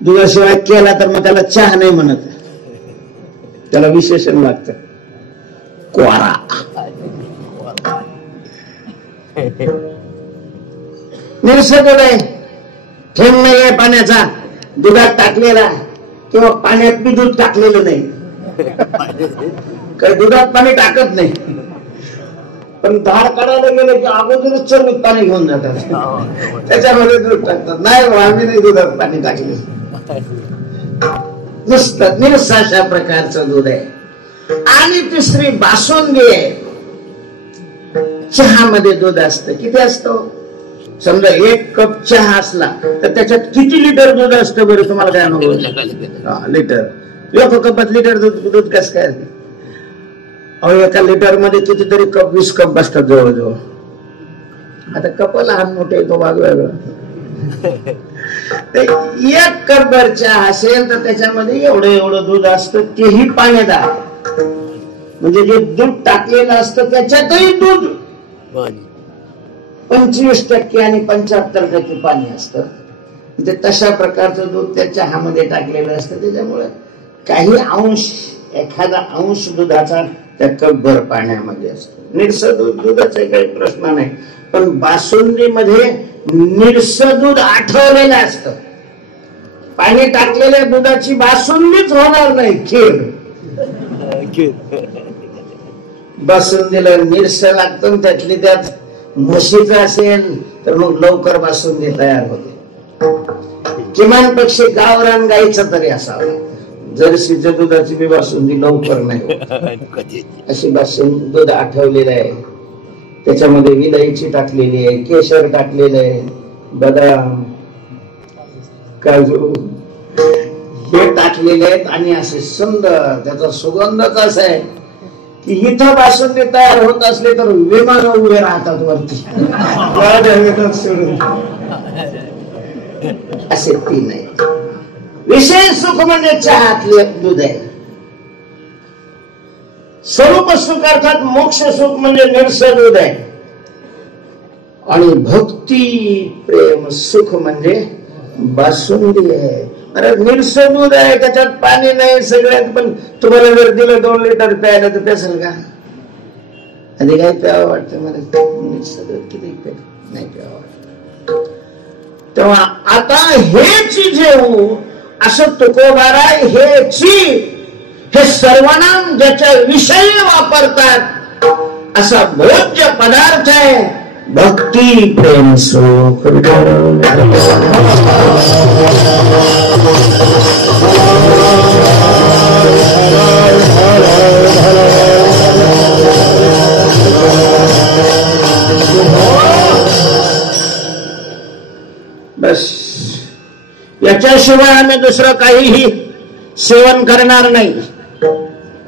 दुधाशिवाय केला तर मग त्याला चहा नाही म्हणत, त्याला विशेषण लागतं कोरा. निरस दूध आहे, थेंब नाही आहे पाण्याचा, दुधात टाकलेला किंवा पाण्यात बी दूध टाकलेलं नाही, काही दुधात पाणी टाकत नाही. पण धार काढायला गेलं की अगोदरच चरबीत पाणी घेऊन जातात, त्याच्यामध्ये दूध टाकतात. नाही आम्ही नाही दुधात पाणी टाकले, नुसतं निरस अशा प्रकारचं दूध आहे. आणि तिसरी बासुंदी आहे. चहामध्ये दूध असतं. किती असतं? समजा 1 कप चहा असला तर त्याच्यात किती लिटर दूध असतं बरं? तुम्हाला काय अनुभव? लिटर. 1 कपात लिटर दूध कसं काय? एका लिटर मध्ये कितीतरी कप, 20 कप बसतात जवळजवळ. आता कप लहान मोठे तो भाग वेगळा. 1 कप भर चहा असेल तर त्याच्यामध्ये एवढं दूध असतं, तेही पाण्यादार. म्हणजे जे दूध टाकलेलं असतं त्याच्यातही दूध 25% आणि 75% पाणी असतं. म्हणजे तशा प्रकारचं दूध त्या चहामध्ये टाकलेलं असतं. त्याच्यामुळे काही अंश, एखादा अंश दुधाचा त्या कपभर पाण्यामध्ये असतो. निरस दुधाचा काही प्रश्न नाही. पण बासुंदीमध्ये निरस दूध आठवलेलं असतं. पाणी टाकलेल्या दुधाची बासुंदीच होणार नाही, खीर. बासुंदीला निरस लागतं. त्यातली त्यात म्हशीचं असेल तर मग लवकर बासुंदी तयार होते. किमान पेक्षा गावरान गाईचं तरी असावं. जर्सीच्या दुधाची बी बासुंदी लवकर नाही. अशी बासुंदी दूध आठवलेलं आहे. त्याच्यामध्ये विलायची टाकलेली आहे, केशर टाकलेलं आहे, बदाम, काजू हे टाकलेले आहेत. आणि असे सुंदर त्याचा सुगंधच असा आहे की इथं बासुंदी तयार होत असले तर विमान उभे राहतात वरती. असे 3 आहे. विशेष सुख म्हणजे चहातले दूध आहे. स्वरूप सुख अर्थात मोक्ष सुख म्हणजे निरस दूध आहे. आणि भक्ती प्रेम सुख म्हणजे बासुंदी आहे. अरे निरसं दूध आहे, त्याच्यात पाणी नाही सगळ्यात, पण तुम्हाला जर दिलं 2 लिटर प्यायला तर प्यासल का? आधी काय प्यावं वाटतं मला, निरसं दूध किती नाही प्यावं वाटत. तेव्हा आता हेच जेवू असं तुकोबाराय हे सर्वनाम ज्याच्या विषयी वापरतात असा भोज्य पदार्थ आहे भक्ती प्रेम सुख. बस याच्याशिवाय आम्ही दुसरं काहीही सेवन करणार नाही.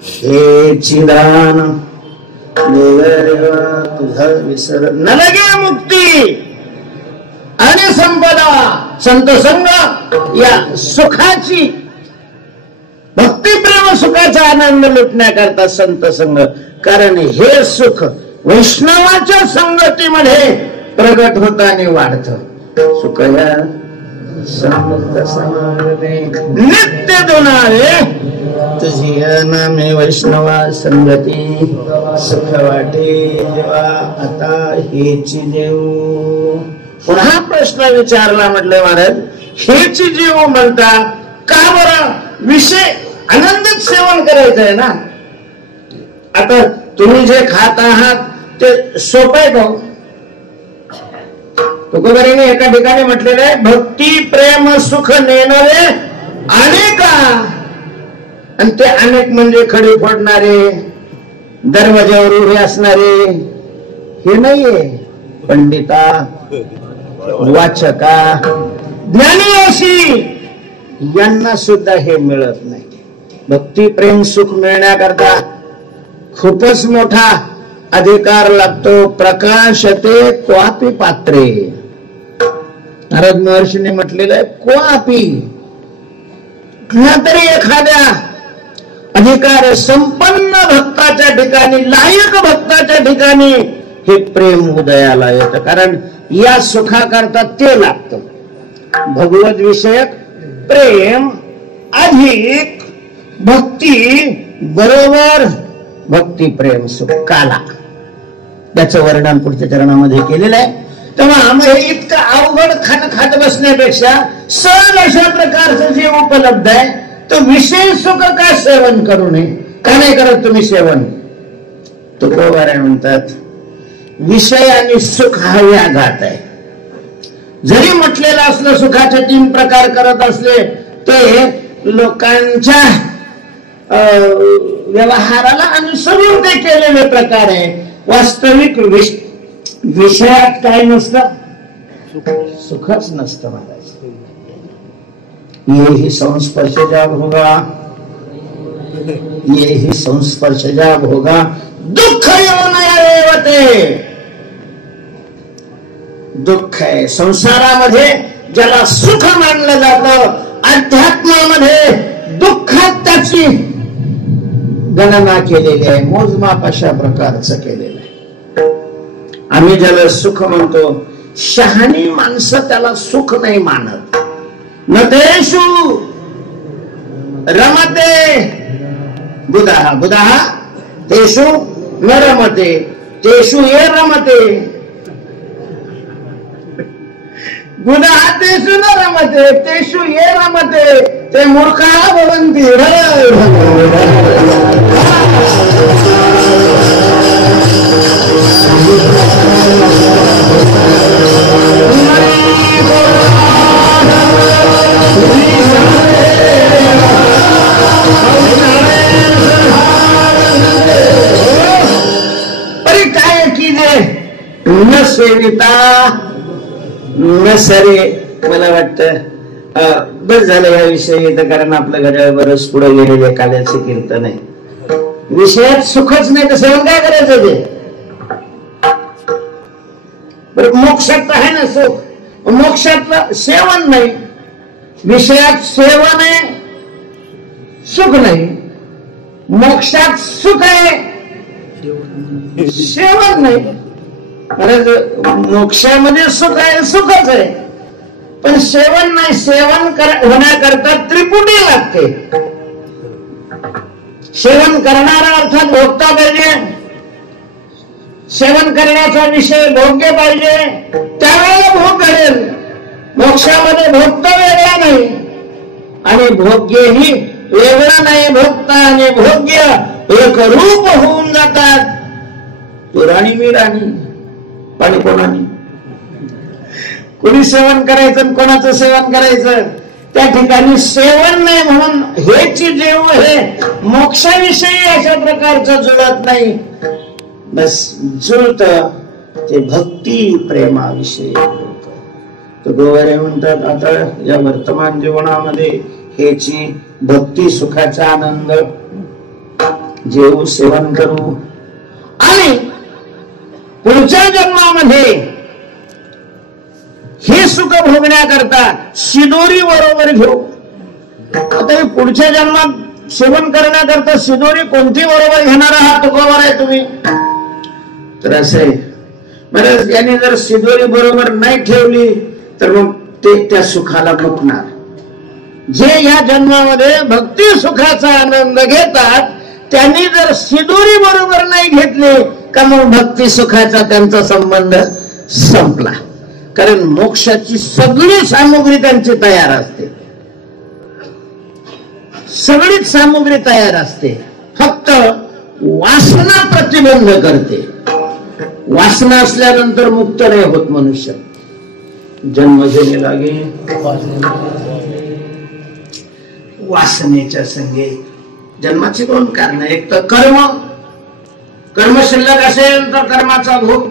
हे चिदान तुझा विसर न लगे मुक्ती आणि संपदा संत संग या सुखाची भक्ती प्रेम सुखाचा आनंद लुटण्याकरता संत संग. कारण हे सुख वैष्णवाच्या संगतीमध्ये प्रगट होत आणि वाढत. सुख या नित्य दुनावे तुझी नामे वैष्णवा संगती सुख वाटे देवा आता हेची देऊ. पुन्हा प्रश्न विचारला, म्हटले महाराज हेची जीव म्हणता का बरं? विषय आनंदित सेवन करायचं आहे ना. आता तुम्ही जे खात आहात ते सोपं आहे का? तुकोबाराने एका ठिकाणी म्हटलेलं आहे भक्ती प्रेम सुख नेणारे अनेका. आणि ते अनेक म्हणजे खडी फोडणारे, दरवाज्यावर उभे असणारे हे नाहीये. पंडिता, वाचका, ज्ञानी अशी यांना सुद्धा हे मिळत नाही. भक्ती प्रेम सुख मिळण्याकरता खूपच मोठा अधिकार लागतो. प्रकाशते क्वापी पात्रे. नारद महर्षीने म्हटलेलं आहे क्वापी तरी एखाद्या अधिकार संपन्न भक्ताच्या ठिकाणी, लायक भक्ताच्या ठिकाणी हे प्रेम उदयाला येतं. कारण या सुखाकरता ते लागतं. भगवत विषयक प्रेम अधिक भक्ती बरोबर भक्ती प्रेम सुख काला. त्याचं वर्णन पुढच्या चरणामध्ये केलेलं आहे. तेव्हा आम्ही इतकं अवघड खात बसण्यापेक्षा सहज अशा प्रकारचं जे उपलब्ध आहे तो विषय सुख का सेवन करू नये? का नाही करत तुम्ही सेवन? तुकोबाराय म्हणतात विषय आणि सुख हा व्याघात आहे. जरी म्हटलेलं असलं सुखाचे 3 प्रकार करत असले ते लोकांच्या व्यवहाराला अनुसरून ते केलेले प्रकार आहे. वास्तविक विषयात काय नसतं, सुखच नसतं महाराज. ये ही संस्पर्श जब होगा, ये ही संस्पर्श जब होगा दुःख येऊन रेवते. दुःख आहे संसारामध्ये ज्याला सुख मानलं जातं, अध्यात्मामध्ये दुःखात त्याची गणना केलेली आहे, मोजमाप अशा प्रकारचं केलेलं आहे. आम्ही ज्याला सुख म्हणतो, शहाणी माणसं त्याला सुख नाही मानत. नतेषु रमते बुधा बुधा तेषु न रमते तेषु ये रमते. बुधा तेषु न रमते तेषु ये रमते ते मूर्खा भवन्ति. अरे काय कीजे न सेविता न सरे. मला वाटतं बस झालं या विषयी, कारण आपल्या घड्याळ बरंच पुढे गेलेले काल्याचे कीर्तन आहे. विषयात सुखच नाही तर सेवन काय करायचं ते? बरं मोक्षात आहे ना सुख, मोक्षात सेवन नाही. विषयात सेवन आहे, सुख नाही. मोक्षात सुख आहे, सेवन नाही. मोक्षामध्ये सुख आहे, सुखच आहे, पण सेवन नाही. सेवन होण्याकरता त्रिपुटी लागते. सेवन करणारा अर्थात भोगता पाहिजे, सेवन करण्याचा विषय भोग्य पाहिजे, त्यावेळेला भोग घडेल. मोक्षामध्ये भोगता वेगळा नाही आणि भोग्यही वेगळं नाही. भोगता आणि भोग्य एक रूप होऊन जातात. तू राणी मी राणी, पण कोणाने कोणी सेवन करायचं, कोणाचं सेवन करायचं, त्या ठिकाणी सेवन नाही. म्हणून हेची जेव हे मोक्षाविषयी अशा प्रकारचं जुळत नाही. बस जुळत ते भक्ती प्रेमाविषयी. तर गोवारे म्हणतात आता या वर्तमान जीवनामध्ये हेची भक्ती सुखाचा आनंद जेऊ सेवन करू आणि पुढच्या जन्मामध्ये हे सुख भोगण्याकरता शिदोरी बरोबर घेऊ. आता पुढच्या जन्मात सेवन करण्याकरता शिदोरी कोणती बरोबर घेणार आहात बरोबर आहे तुम्ही? तर असे बरं, याने जर शिदोरी बरोबर नाही ठेवली तर मग ते त्या सुखाला मुकणार. जे या जन्मामध्ये भक्ती सुखाचा आनंद घेतात त्यांनी जर शिदोरी बरोबर नाही घेतली का मग भक्ती सुखाचा त्यांचा संबंध संपला. कारण मोक्षाची सगळी सामुग्री त्यांची तयार असते, सगळीच सामुग्री तयार असते. फक्त वासना प्रतिबंध करते. वासना असल्यानंतर मुक्त नाही होत मनुष्य. जन्म घेणे लागे वासनेच्या संगे. जन्माची दोन कारण, एक तर कर्म शिल्लक असेल तर कर्माचा भोग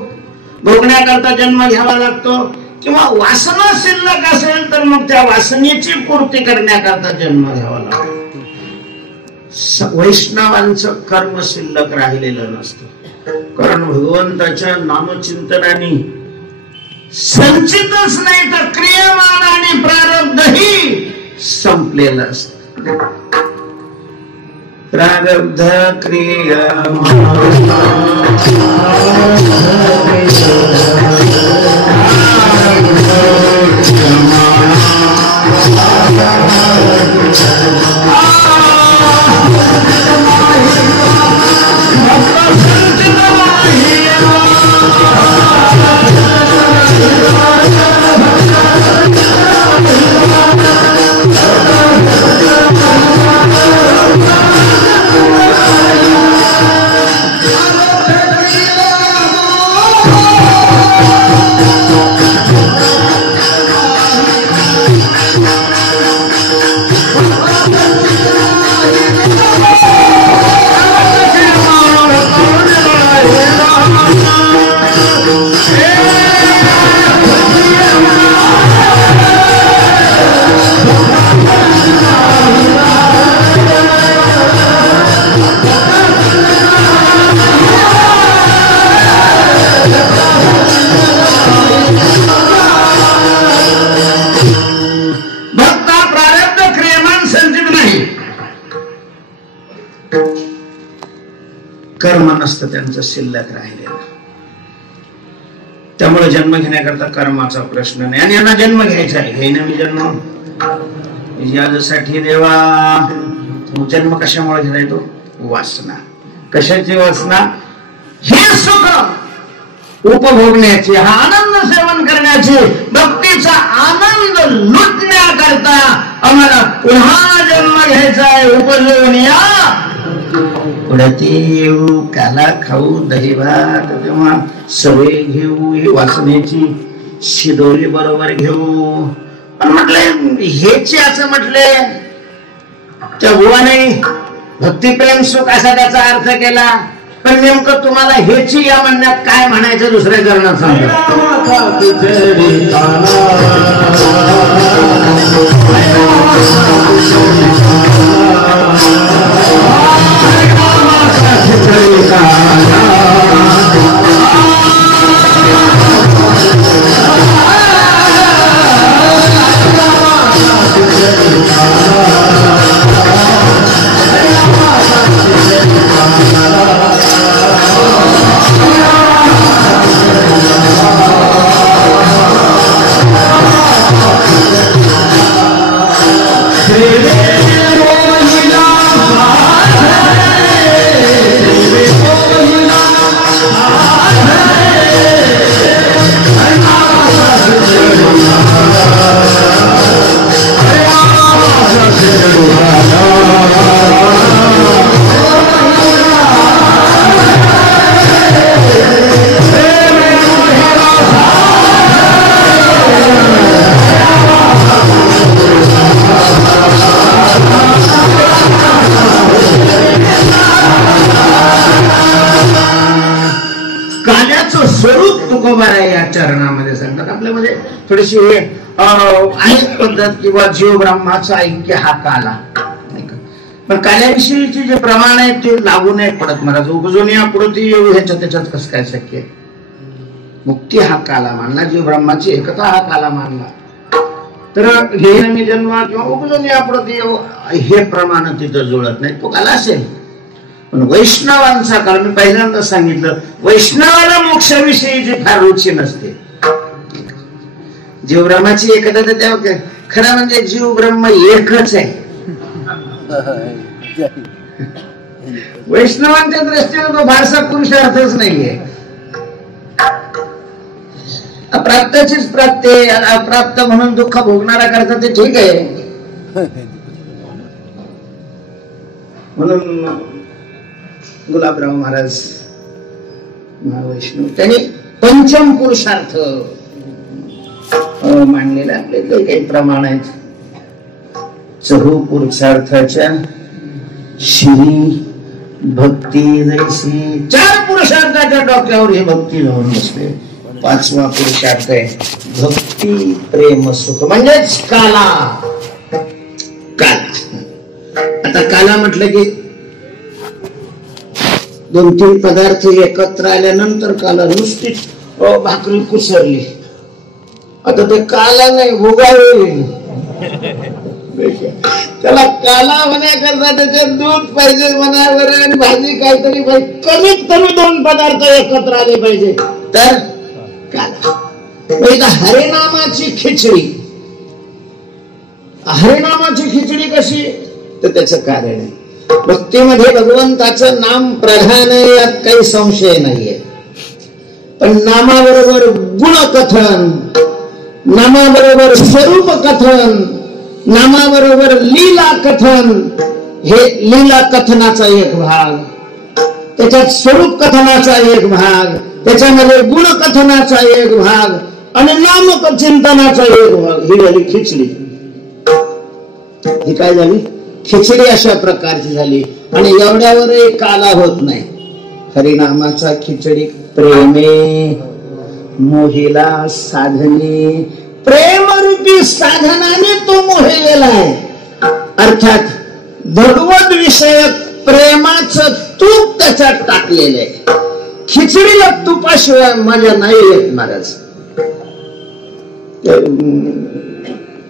भोगण्याकरता जन्म घ्यावा लागतो, किंवा वासना शिल्लक असेल तर मग त्या वासनेची पूर्ती करण्याकरता जन्म घ्यावा लागतो. वैष्णवांचं कर्म शिल्लक राहिलेलं नसतं, कारण भगवंताच्या नामचिंतनाने संचितच नाही तर क्रियमान आणि प्रारब्धही संपलेलं असत. प्रारब्ध क्रिया कर्म नसतं त्यांचं शिल्लक राहिलेलं. त्यामुळे जन्म घेण्याकरता कर्माचा प्रश्न नाही. आणि यांना जन्म घ्यायचा आहे, घेणं मी जन्म यासाठी देवा. जन्म कशामुळे घेता येतो? वासना. कशाची वासना? हे सुख उपभोगण्याची, हा आनंद सेवन करण्याची, भक्तीचा आनंद लुटण्याकरता आम्हाला पुन्हा जन्म घ्यायचा आहे. उपजवून या पुढे येऊ, काला खाऊ, दही भात, तेव्हा सवय घेऊ, ही वासनेची शिदोरी बरोबर घेऊ. पण म्हटले हेची असं म्हटले त्या भुवाने भक्तिप्रेम सुख असा त्याचा अर्थ केला. पण नेमकं तुम्हाला हेची या म्हणण्यात काय म्हणायचं दुसऱ्या चरणात सांगा. काल्याचं स्वरूप तुकोबाराय या चरणामध्ये सांगतात. आपल्यामध्ये थोडीशी आहे पद्धत किंवा जीव ब्रह्माचा ऐक्य हा काला, पण काल्याविषयीचे जे प्रमाण आहे ते लागू नाही पडत महाराज. उपजून या कृती येऊ ह्याच्यात त्याच्यात कसं काय शक्य आहे? मुक्ती हा काला मानला, जीव ब्रह्माची एकता हा काला मानला, तर हे मी जन्म किंवा उपजून या प्रती येऊ हे प्रमाण तिथं जुळत नाही. तो काला असेल, पण वैष्णवांचा काल मी पहिल्यांदा सांगितलं, वैष्णवाला मोक्षाविषयीची फार रुची नसते. जीव ब्रह्माची एकता तर त्या खरं म्हणजे जीव ब्रह्म एकच आहे. वैष्णवांच्या दृष्टीने तो फारसा पुरुषार्थच नाहीये. अप्राप्ताचीच प्राप्ती, अप्राप्त म्हणून दुःख भोगणारा करता ते ठीक आहे. म्हणून गुलाबराव महाराज महावैष्णव त्यांनी पंचम पुरुषार्थ मांडलेला. आपले काही प्रमाण आहेत. चहू पुरुषार्थाच्या श्री भक्ती जैसी, 4 पुरुषार्थाच्या डोक्यावर ही भक्ती जाऊन बसते. 5वा पुरुषार्थ आहे भक्ती प्रेम सुख, म्हणजेच काला. आता काला म्हटलं की 2-3 पदार्थ एकत्र आल्यानंतर काला नुसतीच भाकरी कुसरली, आता ते काला नाही भोगावे. त्याला काला होण्याकरता त्याच्यात दूध पाहिजे मनावर आणि भाजी काहीतरी पाहिजे, कमीत कमी 2 पदार्थ एकत्र आले पाहिजे तर काला. हरिनामाची खिचडी, हरिनामाची खिचडी कशी तर त्याचं कारण आहे. भक्तीमध्ये भगवंताचं नाम प्रधान आहे यात काही संशय नाहीये, पण नामाबरोबर गुणकथन, नामाबरोबर स्वरूप कथन, नामाबरोबर लीला कथन, हे लीला कथनाचा एक भाग, त्याच्यात स्वरूप कथनाचा एक भाग, त्याच्यामध्ये गुण कथनाचा एक भाग आणि नाम चिंतनाचा एक भाग. ही झाली खिचडी. ही काय झाली? खिचडी अशा प्रकारची झाली. आणि एवढ्यावरही काला होत नाही. हरिनामाचा खिचडी प्रेमे मोहिला साधने, प्रेमरूपी साधनाने तो मोहिलेला आहे. अर्थात भगवत विषयक प्रेमाचं तूप त्याच्यात टाकलेलं आहे. खिचडीला तुपाशिवाय मजा नाही येत महाराज.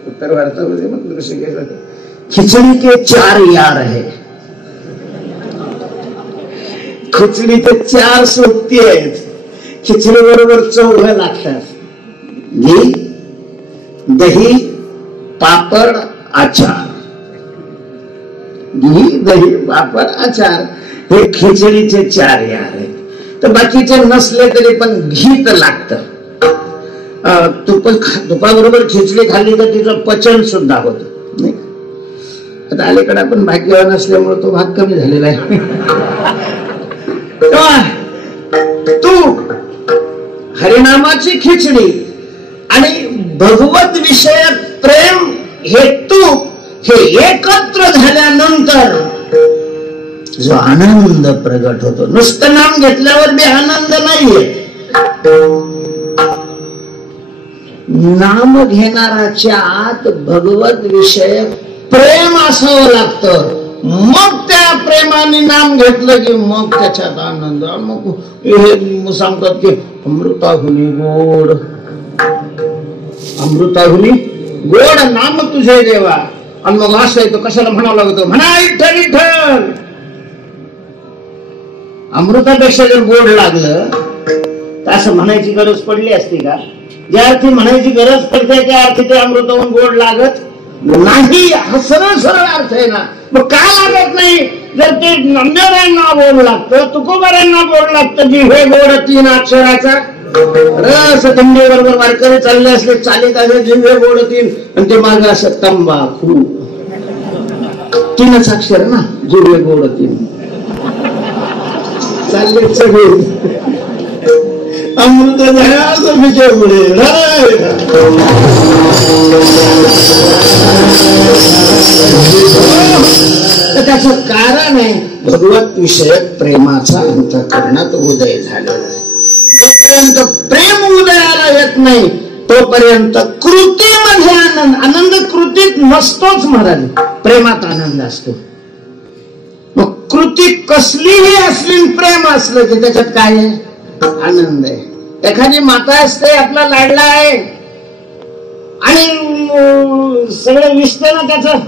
उत्तर भारतामध्ये मग खिचडी के 4 यार है. खिचडी ते 4 सोबती आहेत. खिचडी बरोबर 4 लागतात. घी, दही, पापड, आचार. घी, दही, पापड, आचार हे खिचडीचे 4 यार आहेत. तर बाकीचे नसले तरी पण घी तर लागतं. तुपाबरोबर खिचडी खाल्ली तर तिचं पचन सुद्धा होत नाही. आता अलीकडे आपण भाग्यवान असल्यामुळे तो भाग कमी झालेला आहे. तूप, हरिनामाची खिचडी आणि भगवत विषयक प्रेम हे तूप हे एकत्र झाल्यानंतर जो आनंद प्रगट होतो. नुसतं नाम घेतल्यावर बी आनंद नाहीये. नाम घेणाराच्या आत भगवत विषयक प्रेम असावं लागतं. मग त्या प्रेमाने नाम घेतलं की मग त्याच्यात आनंद. मग हे सांगतात की अमृताहुनी गोड, अमृताहुनी गोड नाम तुझे देवा. आणि मग असं येतो कशाला म्हणावं लागतं, म्हणा विठ्ठल विठ्ठल. अमृतापेक्षा जर गोड लागलं तर असं म्हणायची गरज पडली असती का? ज्या अर्थी म्हणायची गरज पडते त्या अर्थी ते अमृताहून गोड लागत नाही. हा सरळ सरळ अर्थ आहे ना. मग का लागत नाही? जर ते नंदेवाऱ्यांना गोड लागतं, तुकोबाऱ्यांना गोड लागतं, जी हे गोड 3 अक्षराचा रस. थंडी बरोबर वारकरी चालले असले चालीत असे जिव्हे गोड 3 आणि ते मागे असं तंबाखू. 3च अक्षर ना, जिव्हे गोड 3 चालले सगळे अमृत पुढे. त्याचं कारण आहे भगवत विषयक प्रेमाचा अंतःकरणात उदय झालेला आहे. जोपर्यंत प्रेम उदयाला येत नाही तोपर्यंत कृतीमध्ये आनंद, आनंद कृतीत नसतोच महाराज, प्रेमात आनंद असतो. मग कृती कसलीही असली प्रेम असलं की त्याच्यात काय आहे? आनंद आहे. एखादी माता असते, आपला लाडला आहे आणि सगळं विष्टेनं त्याचं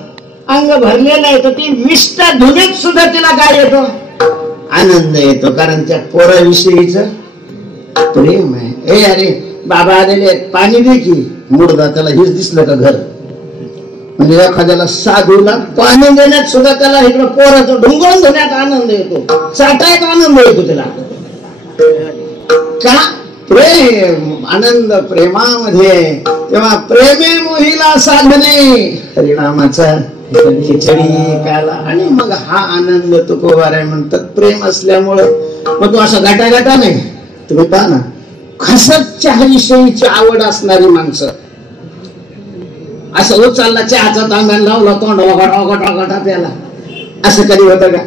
अंग भरलेलं आहे, तर ती विष्टा धुनीत सुद्धा तिला काय येतो? आनंद येतो, कारण त्या पोराविषयीच प्रेम आहे. ए अरे बाबा आलेले, पाणी दे की. मुडदा, त्याला हेच दिसलं का घर? म्हणजे एखाद्याला साधूला पाणी देण्यात सुद्धा त्याला इकडं पोराचं ढुंगण धुण्यात आनंद येतो, चाटायचा आनंद येतो त्याला. का? प्रेम, आनंद प्रेमामध्ये. तेव्हा प्रेमे मोहिला साधने हरिनामाचा खिचडी काला. आणि मग हा आनंद तुकोबाराय म्हणतात प्रेम असल्यामुळं. मग तू असा गाटा नाही. तुम्ही पहा ना, खसत चहाविषयीची आवड असणारी माणसं असं उचलला, चहाचा तांब्या लावला, तोंडाला प्याला, असं कधी होतं का?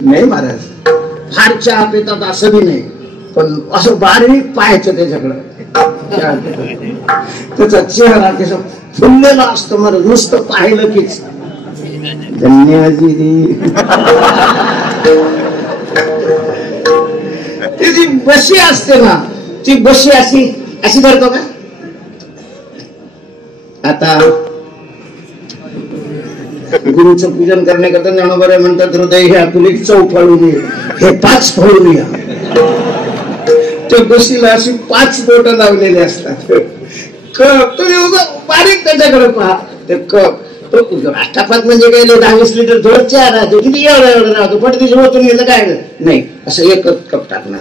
नाही महाराज. फार चहा पितात असं बी नाही, पण असं बारीक पाहायचं त्याच्याकडं. त्याचा चेहरा कसं फुललेला असतो महाराज, नुसतं पाहिलं कीच धन्यवाद. ती जी बशी असते ना, ती बशी अशी अशी करतो का? आता गुरुचं पूजन करण्याकरता ज्ञानोबा म्हणतात हृदय हे आपुले चौफाळून ये, हे 5 फळून या. त्या बशीला अशी 5 बोट लावलेले असतात. तुम्ही बारीक त्याच्याकडे पहा. ते कप राष्ट्रपात म्हणजे काय 10-20 लिटर थोडं चहा राहतो, किती एवढं राहतो, पटदिशी ओतून गेलं काय नाही, असं एकच कप टाकणार.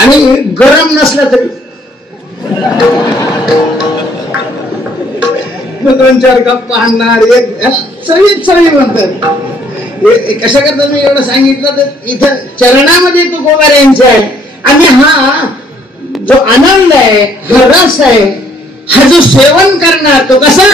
आणि गरम नसला तरी 2-4 कप पाहणार. एक चवी म्हणतात. कशा करता मी एवढं सांगितलं तर इथं चरणामध्ये तुकोबार यांचे आहे. आणि हा जो आनंद आहे, हा रस आहे, हा जो सेवन करणार तो कसा?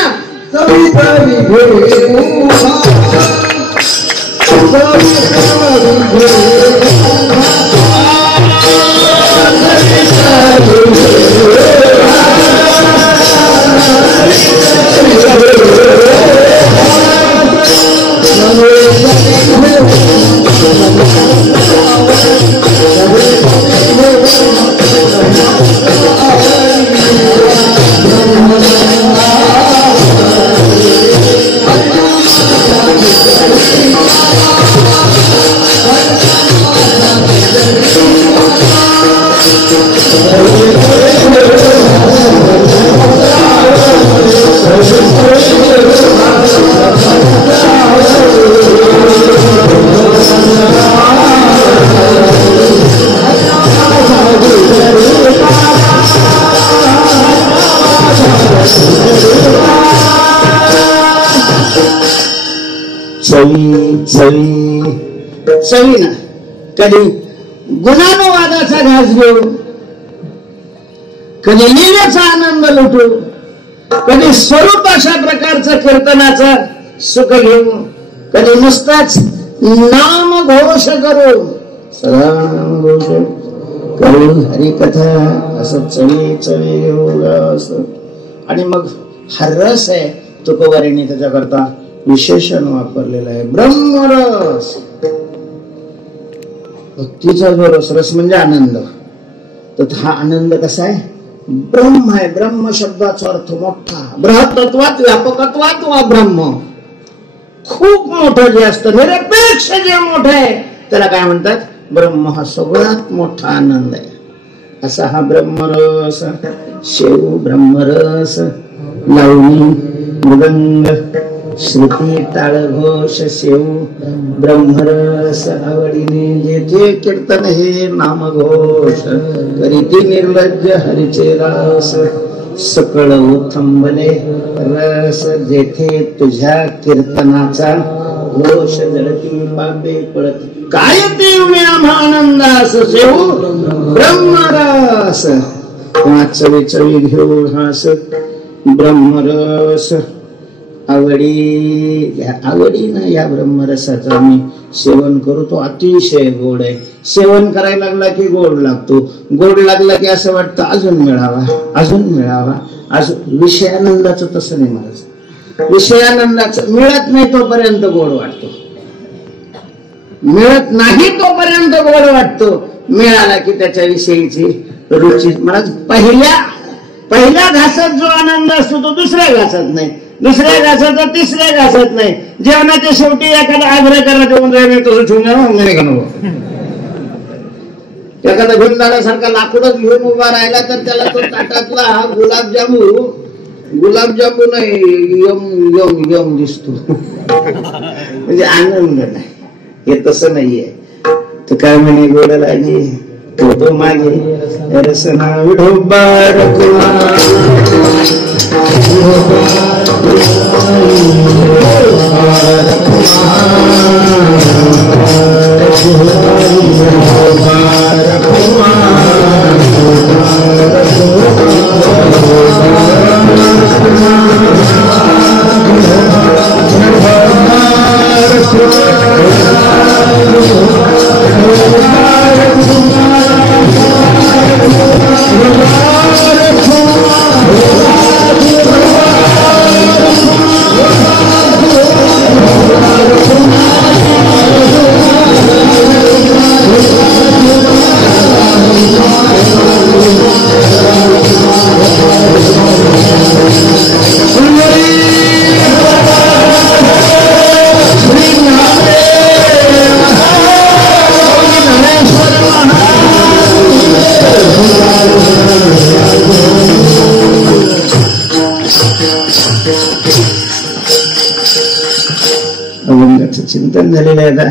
चवी ना कधी गुणानुवादाचा घास घेऊ, कधी लीलेचा आनंद लुटू, कधी स्वरूप अशा प्रकारचा कीर्तनाचा सुख घेऊ, कधी नुसताच नाम घोष करू, सदानाम घोष करू, हरिकथा असं चवी घेऊ असं. आणि मग हा रस आहे तुकोबारीने त्याच्याकरता विशेषण वापरलेलं आहे, ब्रह्मरस. भक्तीचा जो रस म्हणजे आनंद, तर हा आनंद कसा आहे? ब्रह्म आहे. ब्रह्म शब्दाचा अर्थ मोठा, बृहत्त्वात व्यापकत्वात वा ब्रह्म. खूप मोठं जे असतं, निरपेक्ष जे मोठं आहे त्याला काय म्हणतात? ब्रह्म. हा सगळ्यात मोठा आनंद आहे. असा हा ब्रह्मरस. शेव ब्रह्मरस, लावणी मृदंग श्रुती ताळघोष शेव ब्रह्मरस आवडीने जेथे कीर्तन हे नामघोष करीती निर्लज्ज हरिचे रास सकळ उथंबले रस जेथे तुझ्या कीर्तनाचा घोष जळती पापे पळती काय ते आनंदास शेव ब्रह्मरस. चवी घेऊ हास ब्रह्मरस. आवडीनं या ब्रह्मरसाचं आम्ही सेवन करू, तो अतिशय गोड आहे. सेवन करायला लागला की गोड लागतो, गोड लागला की असं वाटतं अजून मिळावा, अजून मिळावा, अजून. विषयानंदाचं तसं नाही महाराज. विषयानंदाचं मिळत नाही तोपर्यंत गोड वाटतो, मिळत नाही तोपर्यंत गोड वाटतो, मिळाला की त्याच्या विषयीची रुची. महाराज पहिल्या घासात जो आनंद असतो तो दुसऱ्या घासात नाही, दुसऱ्या घासाचा तिसऱ्या घासात नाही. जेवणाच्या शेवटी एखादा आग्रह करायला जेवण राहिले तसं ठेवून एखादा भिंडाळ्यासारखा लाकडच घेऊन उभा राहिला तर त्याला तो ताटातला हा गुलाबजामू नाही यम यम यम दिसतो. म्हणजे आनंद नाही, हे तसं नाहीये. तर काय म्हणे गोड लागे तो मागे रसना विढोबार चिंतन झालेलं आहे. आता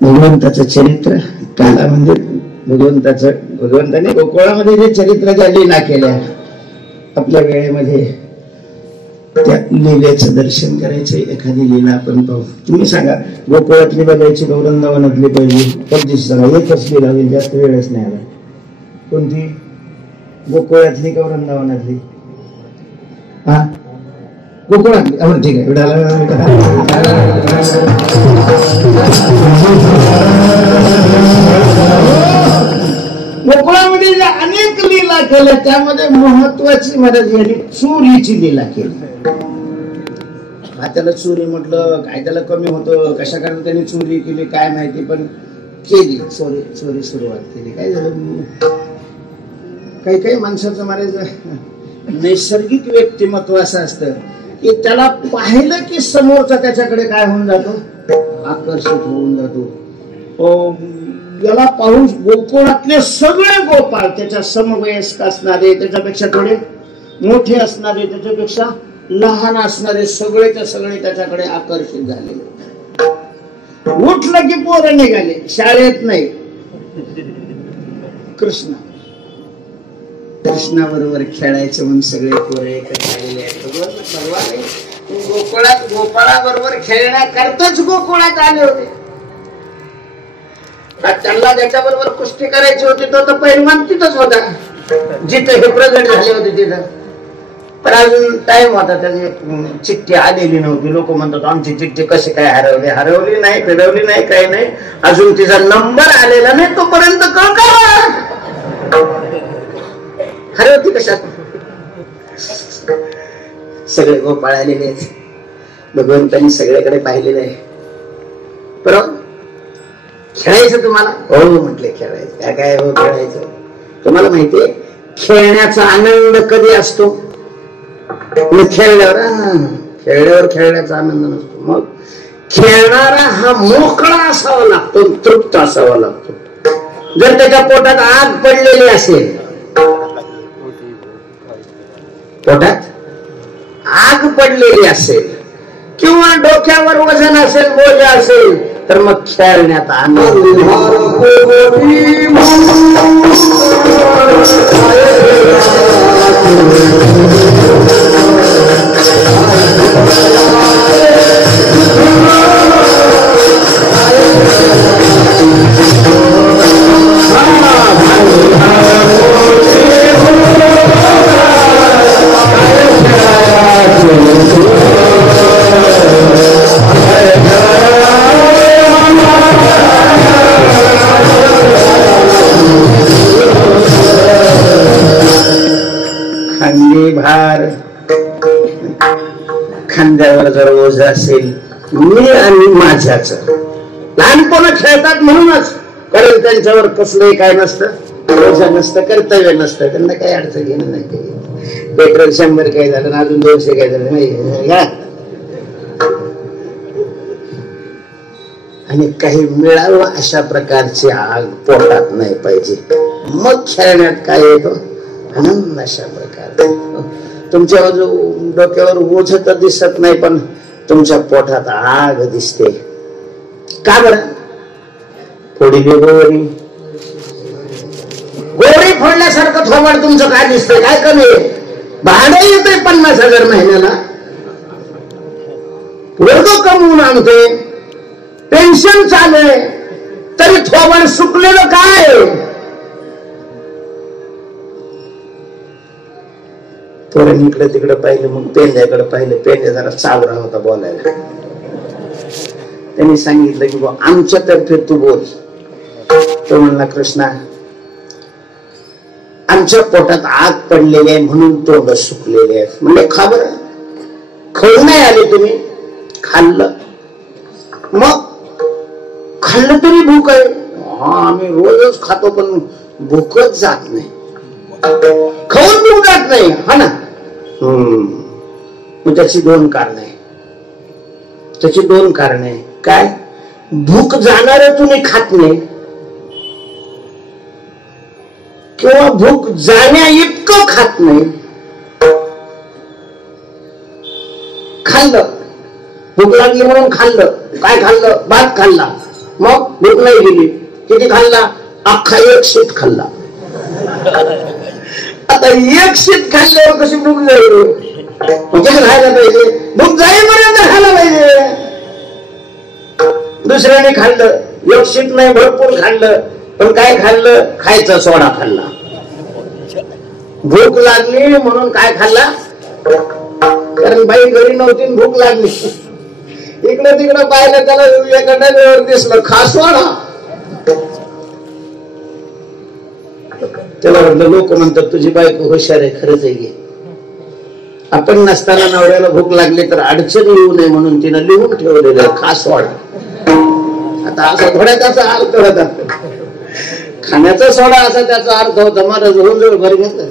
भगवंताचं चरित्र कालामध्ये भगवंताने गोकुळामध्ये जे चरित्र ज्या लीला केल्या आपल्या वेळेमध्ये त्या लीलेचं दर्शन करायचं. एखादी लीला आपण पाहू. तुम्ही सांगा गोकुळातली बघायची का वृंदावनातली पहिली पद्धती सांगा. एकच लीला होईल, जास्त वेळच नाही आला. कोणती? गोकुळातली का वृंदावनातली? हा गोकुळातली. ठीक आहे. गोकुळामध्ये ज्या अनेक लीला केल्या त्यामध्ये महत्वाची महाराज यांनी चोरीची लीला केली. त्याला चोरी म्हटलं काय, त्याला कमी होतं कशा कारण त्यांनी चोरी केली काय माहिती, पण केली. चोरी सुरुवात केली. काय झालं, काही माणसाचं महाराज नैसर्गिक व्यक्तिमत्व असं असतं की त्याला पाहिलं की समोरचा त्याच्याकडे काय होऊन जातो, आकर्षित होऊन जातो. याला पाहून गोकुळातले सगळे गोपाळ, त्याच्या समवयस्क असणारे, त्याच्यापेक्षा थोडे मोठे असणारे, त्याच्यापेक्षा लहान असणारे, सगळेच्या सगळे त्याच्याकडे आकर्षित झाले. उठलं की पोरं निघाले, शाळेत नाही. कृष्णाबरोबर खेळायचं म्हणून सगळे पोरं एकत्र आलेले आहेत. भगवान गोपाळाबरोबर खेळण्याकरताच गोकुळात आले होते. त्यांना ज्याच्याबरोबर कुस्ती करायची होती तो तर पहिलवान तिथंच होता, जिथे हे प्रगट झाले होते तिथं. पण अजून टाइम होता, त्याची चिठ्ठी आलेली नव्हती. लोक म्हणतात आमची चिठ्ठी कशी काय हरवली नाही, फिरवली नाही, काही नाही, अजून तिचा नंबर आलेला नाही, तोपर्यंत हरवती कशात. सगळे गोपाळ आलेले आहेत. भगवंतांनी सगळ्याकडे पाहिलेलं आहे. बरोबर. खेळायचं तुम्हाला? हो म्हटले खेळायचं. काय हो खेळायचं. तुम्हाला माहितीये खेळण्याचा आनंद कधी असतो? खेळल्यावर खेळण्याचा आनंद नसतो. मग खेळणारा हा मोकळा असावा लागतो, तृप्त असावा लागतो. जर त्याच्या पोटात आग पडलेली असेल, पोटात आग पडलेली असेल किंवा डोक्यावर वजन असेल, बोज असेल, तर मग खेळण्यात आनंद. जर ओझ असेल मी आणि माझ्याच, लहानपण खेळतात म्हणूनच, कारण त्यांच्यावर कसलंही काय नसतं, ओझं नसतं, कर्तव्य नसतं, त्यांना काही अडचण घेणं नाही. पेट्रोल 100 काय झालं ना अजून 200 काय झालं नाही. आणि काही मिळावं अशा प्रकारची आग पोटात नाही पाहिजे, मग खेळण्यात काय येतो आनंद. अशा प्रकारे तुमच्या डोक्यावर ओझ तर दिसत नाही, पण तुमच्या पोटात आग दिसते. का बरं? फोडली गोळी, गोळी फोडल्यासारखं थोबाड तुमचं काय दिसतंय? काय कमी आहे? भाडं येतंय 50,000 महिन्याला, वर्ग कमवून आणतोय, पेन्शन चालू आहे, तरी थोबाड सुकलेलं काय? पोरांनी इकडे तिकडे पाहिलं, मग पेंड्याकडे पाहिलं. पेंड्या जरा चावरा होता बोलायला. त्यांनी सांगितलं की बा आमच्यातर्फे तू बोल. तो म्हणला कृष्णा आमच्या पोटात आग पडलेली आहे म्हणून तोंड सुकलेले आहेत. म्हणजे खा बरं, खाऊ नाही आले तुम्ही? खाल्लं. मग खाल्लं तरी भूक आहे? हा आम्ही रोजच खातो पण भूकच जात नाही. खाऊन भूक जात नाही, हा ना. मग त्याची 2 कारणे आहे. त्याची 2 कारणे आहे. काय? भूक जाणार तुम्ही खात नाही, किंवा भूक जाण्या इतकं खात नाही. खाल्लं, भूक लागली म्हणून खाल्लं. काय खाल्लं? भात खाल्ला, मग भूक नाही गेली. किती खाल्ला? अख्खा 1 शीत खाल्ला. आता 1 शीत खाल्ल्यावर कशी भूक जाईल? म्हणजे खायला पाहिजे, भूक जाईपर्यंत खायला पाहिजे. दुसऱ्याने खाल्लं, 1 शीत नाही भरपूर खाल्लं, पण काय खाल्लं? खायचा सोडा खाल्ला. भूक लागली म्हणून काय खाल्ला? कारण बाई घरी नव्हती, भूक लागली. इकडे तिकडे पाहिलं, त्याला एका डब्यावर दिसलं खा सोडा. त्याला म्हटलं, लोक म्हणतात तुझी बायको हुशार आहे. खरंच आहे. आपण नसताना नवऱ्याला भूक लागली तर अडचण येऊ नये म्हणून तिनं लिहून ठेवलेलं खा सोडा. आता असा थोड्या त्याचा अर्थ होता, खाण्याचा सोडा असा त्याचा अर्थ होता. मला जवळ जवळ भर घेतलं.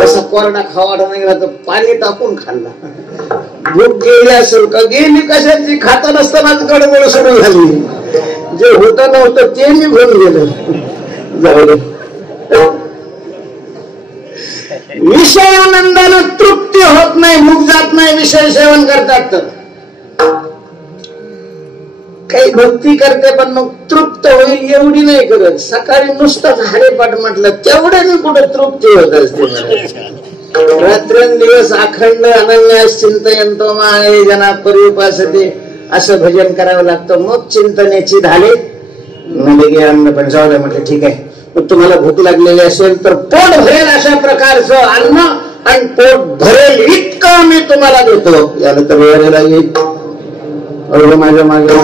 तसा कोरडा खावाडा नाही तर पाणी टाकून खाल्ला. भूक गेली असेल का? गेली कशाची? खाता नसतानाच गडबड सुरू झाली. जे होत नव्हतं ते निघून गेलं. जाऊ दे. विषयानंदानं तृप्ती होत नाही, भूक जात नाही. विषय सेवन करतात तर काही भक्ती करते, पण मग तृप्त होईल एवढी नाही करत. सकाळी नुसतंच हरेपाठ म्हटलं तेवढ्याने कुठे तृप्ती होत असते. रात्रंदिवस अखंड अनन्यास चिंतयंतो माये जना परिउपासते असं भजन करावं लागतं. मग चिंतनेची झाले म्हणजे अन्न. पण जाऊ दे म्हटलं ठीक आहे. मग तुम्हाला भूक लागलेली असेल तर पोट भरेल अशा प्रकारचं अन्न आणि पोट भरेल इतकं मी तुम्हाला देतो. याला तर वेळ लागेल. माझ्या मागे मागे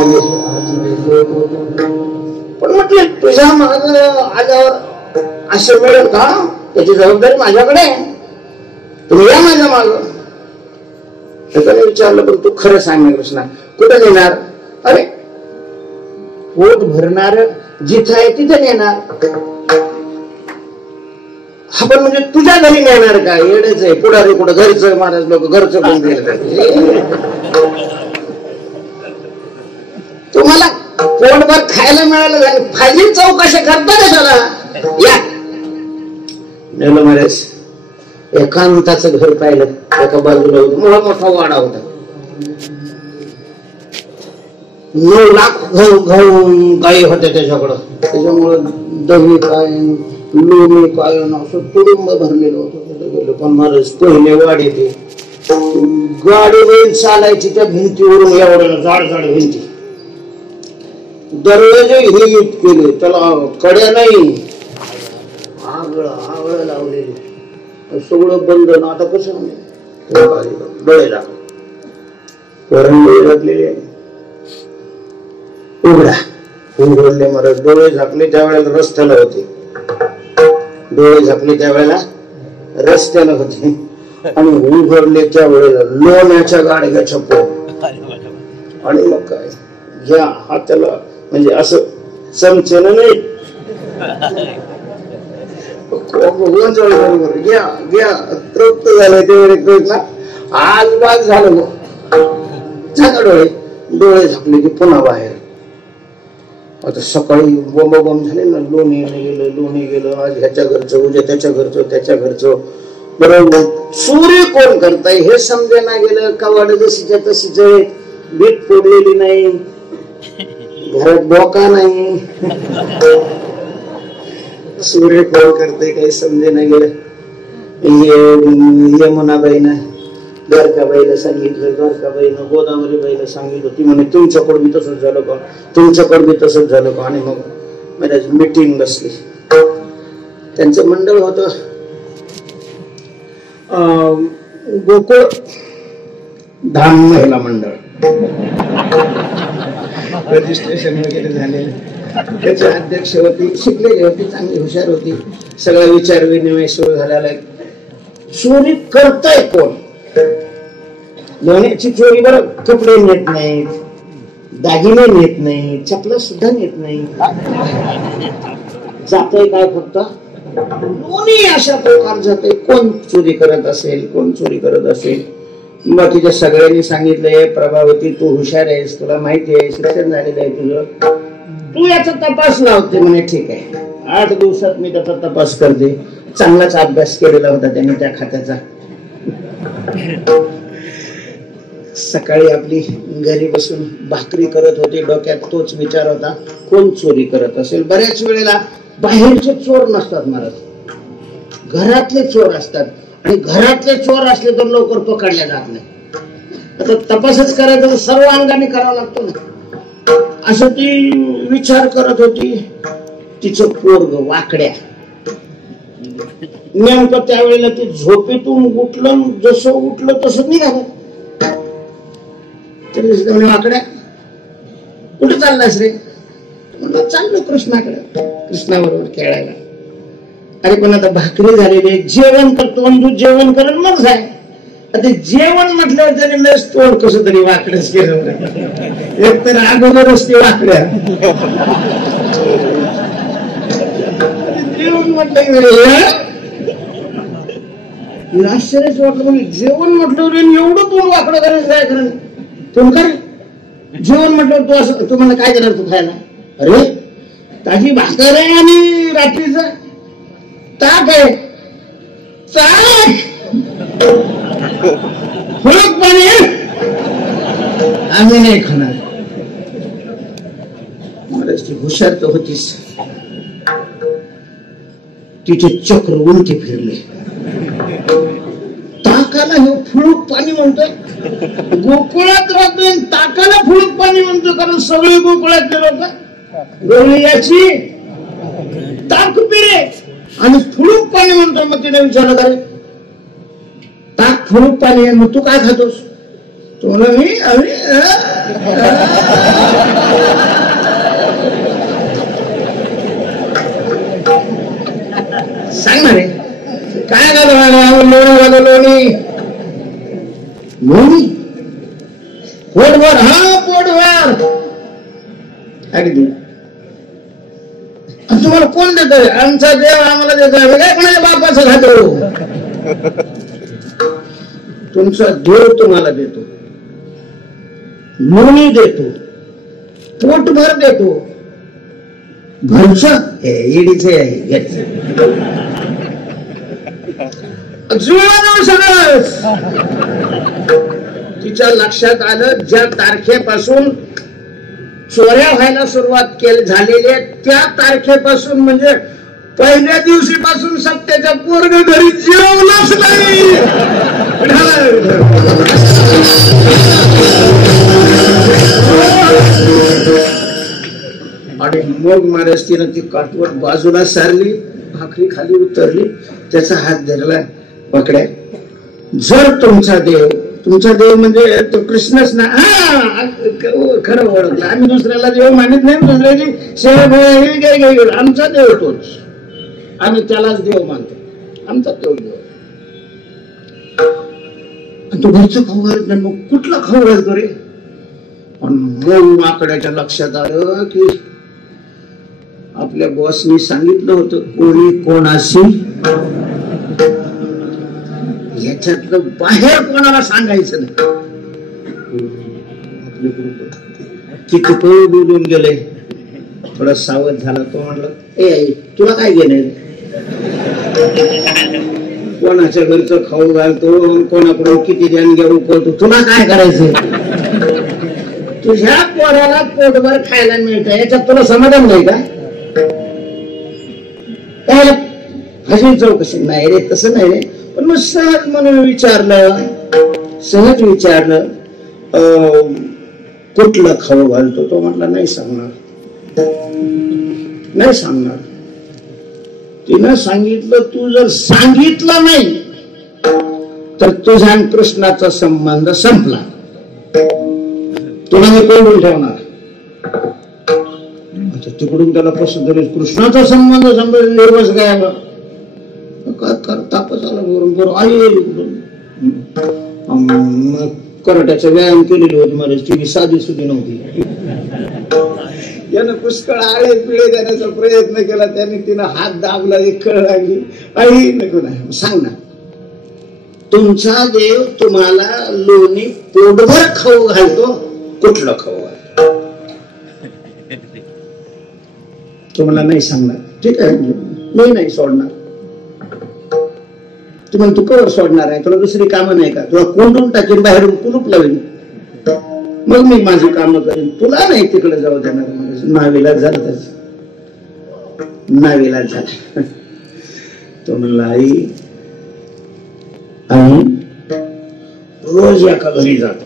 पण म्हटलं तुझ्या माग आल्यावर असं मिळेल का? त्याची जबाबदारी माझ्याकडे. तुम्ही या माझ्या माग. त्याने विचारलं पण तू खरं सांग ना कृष्णा, कुठं नेणार? अरे पोट भरणार जिथं आहे तिथं नेणार. हा पण म्हणजे तुझ्या घरी नेणार का? येडेच आहे. पुढारी कुठं? घरचं महाराज लोक घरचं कोण दिलं? तुम्हाला पोटभर खायला मिळालं, फायली चौकशी करता कशाला? या नेलं महाराज. एकांताचं घर पाहिलं. एका बाजूला मोठा मोठा वाडा होता. 9 लाख गायी होत्या त्याच्याकडं. त्याच्यामुळं दही काय लोणी काय असं तुडुंब भरलेलं होतं. पण महाराज पहिले वाडी ते गाडी बैल चालायची त्या भिंतीवरून एवढ्या जाड जाड भिंती. दरवाजे हे यूज केले, त्याला कड्या नाही, आगळ लावलेली. सगळं बंद. आता कसं डोळे लागलेले उघडा उघडले महाराज. डोळे झाकले त्यावेळेला रस्त्याला होते. डोळे झाकले त्यावेळेला रस्त्याला होते. आणि उघडले त्या वेळेला लोण्याच्या गाडग्याच्या पोट. आणि मग काय घ्या हा त्याला म्हणजे असं चमचेनं नाही बरोबर घ्या घ्या तृप्त झाले ते ना आज बाज झालं. मग झालं डोळे डोळे झाकले की पुन्हा बाहेर. आता सकाळी बोंब बोंब झाले ना, लोणी गेलं आज ह्याच्या घरचं उद्या त्याच्या घरचं बरोबर. चोरी कोण करताय हे समजेना गेलं. कवाड जशीच्या तशीच आहे, बीट फोडलेली नाही, घरात बोका नाही. चोरी कोण करताय काही समजेना गेलं. यमुनाबाईनं द्वारकाबाईला सांगितलं, द्वारकाबाईनं गोदावरीबाईला सांगितलं. ती म्हणे तुमच्याकडे बी तसंच झालं का, तुमच्याकडे बी तसंच झालं का. आणि मग माझी मीटिंग बसली. त्यांचं मंडळ होतं गोकुळ धाम महिला मंडळ. रजिस्ट्रेशन वगैरे झालेलं. त्याचे अध्यक्ष होती, शिकलेली होती, चांगली हुशार होती. सगळा विचार विनिमय सुरू झालेला. चोरी करताय कोण? लोण्याची चोरी बरं, कपडे नेत नाहीत, दागिने नेत नाही, चपला सुद्धा नेत नाही. जातय काय फक्त लोणी अशा प्रकार जाते. कोण चोरी करत असेल, कोण चोरी करत असेल. बाकीच्या सगळ्यांनी सांगितलंय प्रभावती तू हुशार आहेस, तुला माहिती आहे, शिक्षण झालेलं आहे तुझं, तू याचा तपास लावते. म्हणे ठीक आहे, 8 दिवसात मी त्याचा तपास करते. चांगलाच अभ्यास केलेला होता त्यांनी त्या खात्याचा. सकाळी आपली घरी बसून भाकरी करत होते, डोक्यात तोच विचार होता, कोण चोरी करत असेल. बऱ्याच वेळेला बाहेरचे चोर नसतात महाराज, घरातले चोर असतात. आणि घरातले चोर असले तर लवकर पकडल्या जात नाही. आता तपासच करायचं सर्व अंगाने करावं लागतो ना. असं ती विचार करत होती. तिचं पोरग वाकड्या नेमकं त्यावेळेला ती झोपेतून उठलं, जसं उठलं तसं निघालं. तरी वाकड्या कुठे चाललास रे? म्हणलं चाललो कृष्णाकडे, कृष्णाबरोबर खेळायला. अरे पण आता भाकरी झालेली, जेवण करतो आणि तू जेवण करून मग जाय. आता जेवण म्हटलं तरी लस तोड कसं तरी वाकडच केलं. एक तर अगोदरच ते वाकड्या जेवण म्हटलं आश्चर्यच वाटलं. म्हणजे जेवण म्हटलं एवढं तोंड वाकडं करायचं काय करा तोंड कर. जेवण म्हटलं तू असं तुम्हाला काय करणार तू खायला? अरे ताजी भाकर आहे आणि रात्रीचं ताक आहे, ताक फळक पाणी आम्ही नाही खाणार. महाराज हुशार तर होतीस. तिचे चक्र उलटे फिरले. ताकाला हे फुळूक पाणी म्हणतोय. गोकुळात राहतोय ताकाला फुळूक पाणी म्हणतो. कारण सगळे गोकुळातले लोक गोळीयाची ताक पिरे आणि फुळूक पाणी म्हणतो. मग तिने विचारलं का रे ताक फुळूक पाणी आहे, मग तू काय खातोस? तो म्हणला मी सांग ना रे काय लोणी लोणी लोणी पोटभर. हा पोटभर. अगदी तुम्हाला कोण देत? आमचा देव आम्हाला देतो. काय कोणाच्या बापाचं खातो? तुमचा देव तुम्हाला देतो, लोणी देतो, पोटभर देतो. घरचं ईडीचे जुळवून सगळंच. तिच्या लक्षात आलं ज्या तारखेपासून चोऱ्या व्हायला सुरुवात झालेली आहे त्या तारखेपासून म्हणजे पहिल्या दिवशीपासून सत्याच्या पोरग घरी जेवलंच नाही. आणि मग महाराज तिनं ती काठवट बाजूला सारली, भाकरी खाली उतरली, त्याचा हात धरला. पकड्या जर तुमचा देव म्हणजे तो कृष्णच ना. खरं ओळखलं. आम्ही दुसऱ्याला देव मानित नाही, दुसऱ्याची सेवा. आमचा देव तोच, आम्ही त्यालाच देव मानतो. आमचा तो देव. तो घरचं खाऊ घालत नाही, मग कुठला खाऊ घालतो रे? मग आकड्याच्या लक्षात आलं की आपल्या बॉसनी सांगितलं होतं कोणी कोणाशी ह्याच्यातलं बाहेर कोणाला सांगायचं नाही. किती बोलून गेले. थोडा सावध झाला. तो म्हणला, ए तुला काय घेणे, कोणाच्या घरचं खाऊ घालतो, कोणाकडून किती ध्यान घेऊ करतो, तुला काय करायचं? तुझ्या पोराला पोटभर खायला मिळतं याच्यात तुला समाधान नाही का? काय हजून चौकशी नाही रे, तसं नाही रे. पण मग सहज म्हणून विचारलं, सहज विचारलं कुठलं खाऊ घालतो? तो म्हटला नाही सांगणार, नाही सांगणार. तिनं सांगितलं तू जर सांगितलं नाही तर तुझ्या कृष्णाचा संबंध संपला, तुला मी कोंडून ठेवणार. तिकडून त्याला कसं तरी कृष्णाचा संबंध संपला, निर्वस गायब. काय तापच आला बरोबर आई कराट्याचा व्यायाम केलेली होती मला, ती साधी सुधी नव्हती. यानं पुष्कळ आळे पिळे देण्याचा प्रयत्न केला, त्याने तिनं हात दाबला, एक कळ लागली. आई नको नाही, सांग ना, तुमचा देव तुम्हाला लोणी पोटभर खाऊ घालतो, कुठलं खाऊ घालतो? तुम्हाला नाही सांगणार. ठीक आहे, मी नाही सोडणार. तुम्हाला तू कवर सोडणार आहे? तुला दुसरी कामं नाही का? तुला कोंडून टाकेन, बाहेरून कुलूप लावेन, मग मी माझी कामं करेन, तुला नाही तिकडे जाऊ देणार. नाविलाज झाला, त्याच नाविलाज झाला. तो म्हणला, आई रोज एका घरी जातो.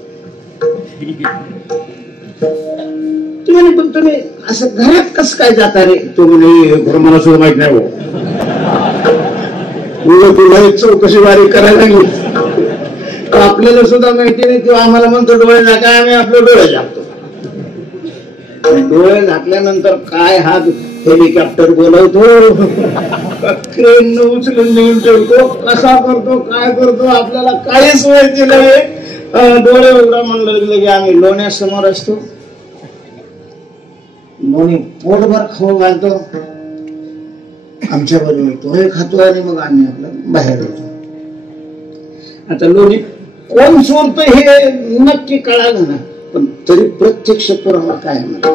तुम्ही पण तुम्ही असं घरात कसं काय जाता रे? तो म्हणे मला सुद्धा माहित नाही हो, तुला चौकशी बारीक करायला लागली. आपल्याला सुद्धा माहिती नाही, किंवा आम्हाला म्हणतो डोळे झाका, आम्ही आपले डोळे झाकतो. डोळे झाकल्यानंतर काय हा हेलिकॉप्टर बोलवतो, क्रेन उचलून नेऊन ठेवतो, कसा करतो, काय करतो, आपल्याला काहीच माहिती नाही. डोळे उघडा म्हणलं की आम्ही लोण्यासमोर असतो, लोणी पोटभर खाऊ घालतो, आमच्या बरोबर पोहे खातो आणि मग आम्ही आपलं बाहेर येतो. आता लोणी कोण चोरतो हे नक्की कळालं ना, पण तरी प्रत्यक्ष पुरावा काय म्हणा,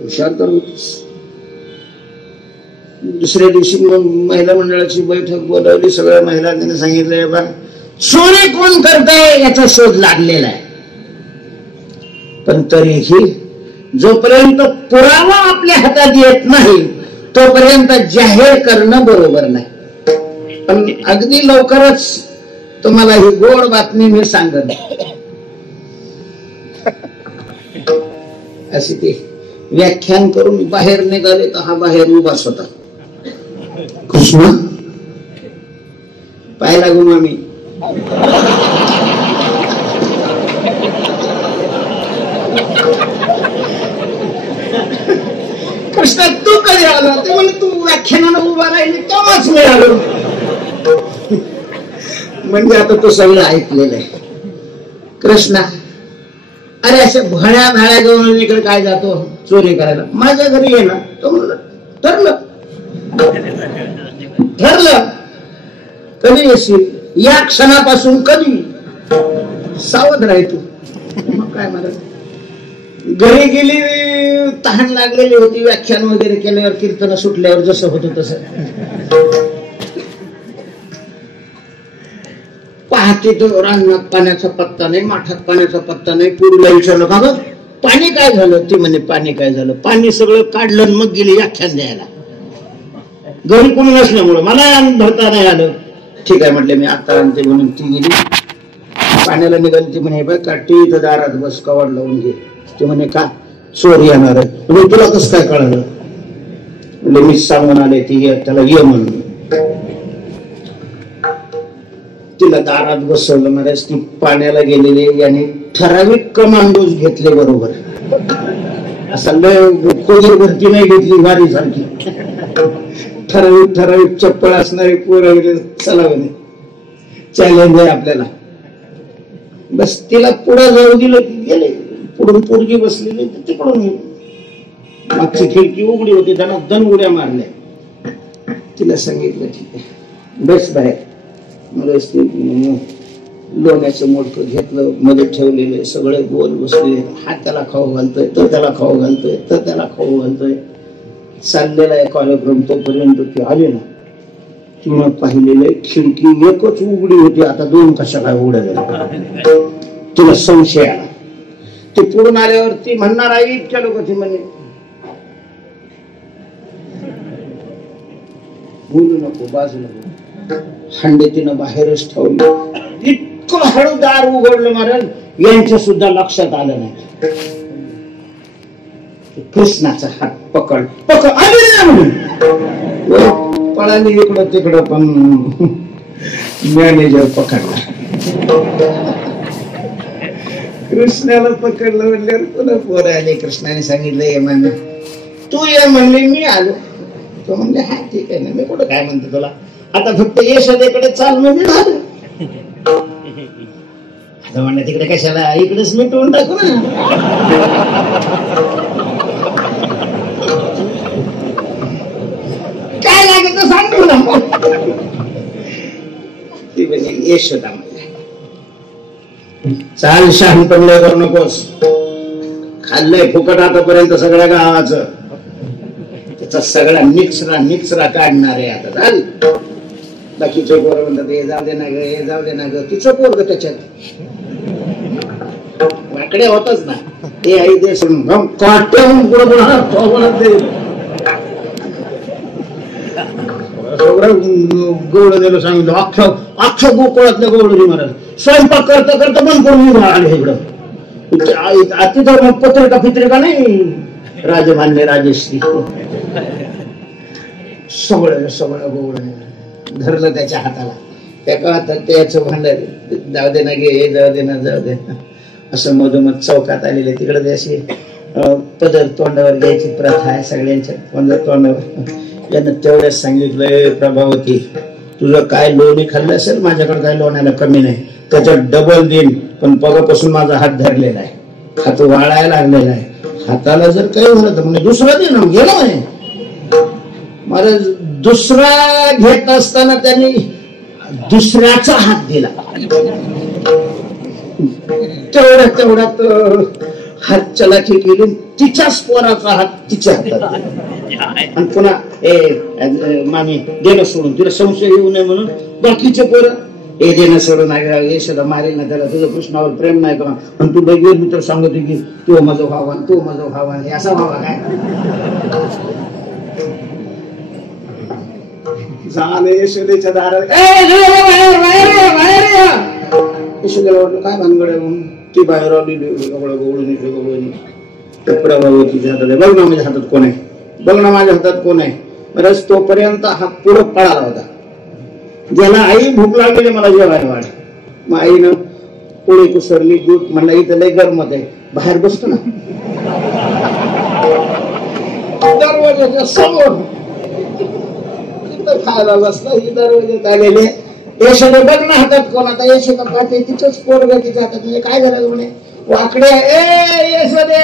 हुशार तर होतीस. दुसऱ्या दिवशी मग महिला मंडळाची बैठक बोलावली. सगळ्या महिलांनी सांगितलं, बा चोरी कोण करताय याचा शोध लागलेला आहे, पण तरीही जोपर्यंत पुरावा आपल्या हातात येत नाही तोपर्यंत जाहीर करणं बरोबर नाही. पण अगदी लवकरच तुम्हाला ही गोड बातमी मी सांगत. अशी ते व्याख्यान करून बाहेर निघाले तर हा बाहेर उभाच होता. कृष्ण पाय लागून आम्ही कृष्ण तू कधी आला? ते म्हणे तू व्याख्यानाला उभा राहिली तेव्हाच मी आलो. म्हणजे आता तो सगळं ऐकलेलं आहे. कृष्णा अरे असे भळ्या भाड्या घेऊन इकडे काय जातो चोरी करायला? माझ्या घरी ये ना. तो म्हणलं ठरलं. कधी येशील? या क्षणापासून कधी. सावध राह तू. मग काय मला घरी गेली, तहान लागलेली होती. व्याख्यान वगैरे केल्यावर, कीर्तन सुटल्यावर जसं होतं तसं पाहते तो रांगणात पाण्याचा पत्ता नाही, माठात पाण्याचा पत्ता नाही. पुरीला विचारलं का ग पाणी काय झालं? ती म्हणे पाणी काय झालं, पाणी सगळं काढलं मग गेली व्याख्यान द्यायला. घरी कोणी नसल्यामुळं मला भरता नाही आलं. ठीक आहे म्हटलं मी आता आणते म्हणून ती गेली. पाण्याला निघाली. ती म्हणे बघ काठी इथं दारात बस, कवाड लावून घे. ती म्हणे का? चोर येणार आहे. म्हणजे तुला कसं काय कळलं? म्हणजे मी सांगून आले ती त्याला ये म्हणून. तिला दारात बसवलं. महाराज ती पाण्याला गेलेली आणि ठराविक कमांडोज घेतले बरोबर. असं खोजर भरती नाही घेतली वारी सारखी. ठराविक चप्पल असणारी पोरं चला म्हणे. चॅलेंज आहे आपल्याला. बस तिला पुढे जाऊ दिलं की गेले. पुढून पोरगी बसलेली तिकडून मागची खिडकी उघडी होती, त्यांना दन उड्या मारल्या. तिला सांगितलं ठीक आहे बस बाहेर. मला लोण्याचं मोडकं घेतलं, मध्ये ठेवलेले सगळे गोल बसले. हा त्याला खाऊ घालतोय, तो त्याला खाऊ घालतोय, तो त्याला खाऊ घालतोय. चाललेला आहे कार्यक्रम. तोपर्यंत ती आली ना, तिनं पाहिलेलं खिडकी एकच उघडी होती, आता दोन कशा काय उघड्या झाल्या. तिला संशय आला. ते पुढून आल्यावर ती म्हणणार आई इतक्या लोक ती म्हणे बोलू नको बाजूला. हंडे तिनं बाहेरच ठेवलं. इतकं हळूदार उघडलं महाराज, यांच्या सुद्धा लक्षात आलं नाही. कृष्णाचा हात पकड पकड आले पळाली इकडं तिकडं, पण मॅनेजर पकडला. कृष्णाला पकडलं म्हणल्यावर पुन्हा पोर आले. कृष्णाने सांगितलं ये म्हणे, तू ये म्हणले मी आलो. तो म्हणले हा ठीक आहे ना, मी कुठं काय म्हणते तुला, आता फक्त यशोदेकडे चाल म्हणजे झालं. आता म्हणलं तिकडे कशाला, इकडेच मिटवून टाकू ना. काय लागेल तर सांगू ना. ती म्हणजे यशोदा म्हणले चाल शहाणपण लय करू नकोस. खाल्लंय फुकट आतापर्यंत सगळ्या गावाचं, त्याचा सगळा निचरा काढणार आहे आता. चाल. बाकीचे पोरं म्हणतात हे जाऊ दे ना ग, हे जाऊ दे ना ग. तिचं पोरग त्याच्यात वाकडे होतच ना. ते आई दे सोडून काट्याहून पुढे गवळ दिलं. सांगितलं अख्ख्या गोकुळातल्या गवळी महाराज स्वयंपाक करता करता बंद करून आले इकडं. तिथं पत्रिका फित्रिका नाही, राजमान्य राजश्री सगळं गोवळ धरलं त्याच्या हाताला. त्या हातात त्याचं भांडण जाऊ दे ना गे, जाऊ दे ना, जाऊ दे ना. असं मधोमध चौकात आलेले तिकडे अशी पदर तोंडावर घ्यायची प्रथा आहे सगळ्यांच्या तोंडावर. यानं तेवढ्याच सांगितलंय प्रभावती तुझं काय लोणी खाल्लं असेल, माझ्याकडे काय लोण्याला कमी नाही, त्याच्यात डबल देईन, पण पगापासून माझा हात धरलेला आहे, हात वाळायला लागलेला आहे. हाताला जर काही झालं तर म्हणजे दुसरा दे ना. गेला म्हणे महाराज. दुसरा घेत असताना त्यांनी दुसऱ्याचा हात दिला. तेवढ्यात हात चलाखी केली, तिच्याच पोराचा हात तिच्या हातात. आणि पुन्हा मामी देणं सोडून, तिला संशय येऊ नये म्हणून बाकीचे पोरं हे देणं सोडून यशोदा मारेल ना त्याला, तुझं कृष्णावर प्रेम नाही का. आणि तू बघेल मी तर सांगतो की तो माझं भावान, तो माझं भावान, हे असा भावा काय झालं. यशोदेच्या दारात यशोदेला वाटलं काय भानगड आहे म्हणून ती बाहेर आली. गवळणी प्रभावतीच्या हातात, बघ ना माझ्या हातात कोण आहे, बघ ना माझ्या हातात कोण आहे. बरंच तोपर्यंत हा पुढं पळाला होता. ज्याला आई भूक लागलेली मला जेवायला वाढ. मग आईनं पोळी कुसरली, दूध म्हणलं इथं लय गरमत आहे, बाहेर बसतो ना दरवाजाच्या समोर तिथं खायला बसला. ही दरवाजात आलेले यशोदा बघ ना हातात कोण. आता यशोदा पाहते तिथंच पोरग तिच्या हातात. म्हणजे काय झालं म्हणे वाकडे, ए यशोदे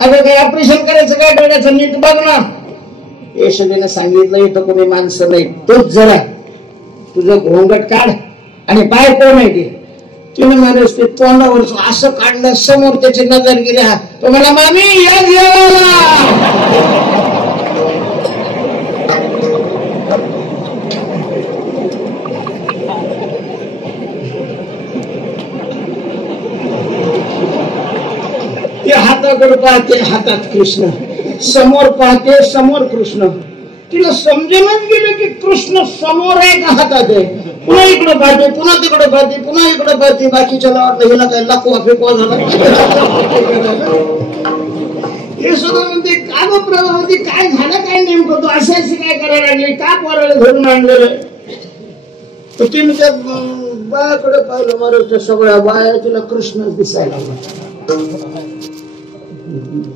अगं काय ऑपरेशन करायचं काय डोळ्याचं, नीट बघ ना. यशोदेने सांगितलं इथं कोणी माणसं नाही, तोच जरा तुझं घोंगट काढ आणि पाय कोण आहे ते. तिने महाराज ते तोंडावरच असं काढलं, समोर त्याची नजर गेली. हा तो मला मामी या जेवायला. हाताकडे पाहते, हातात कृष्ण, समोर पाहते, समोर कृष्ण. तिला समजेनच गेलं की कृष्ण समोर आहे का हातात आहे. पुन्हा इकडे पाहते, पुन्हा तिकडे पाहते, पुन्हा इकडे पाहते. बाकीच्याला वाटलं हिला काय लाखवा फेकवा झाला. हे सुद्धा म्हणते का गं प्रभावती काय झालं, काय नेमकं तू असे काय करायला लागले, का पोराला धरून आणलेलं. तर तिने त्या बायाकडे पाहिलं, महाराज सगळ्या बाया तिला कृष्ण दिसायला लागला.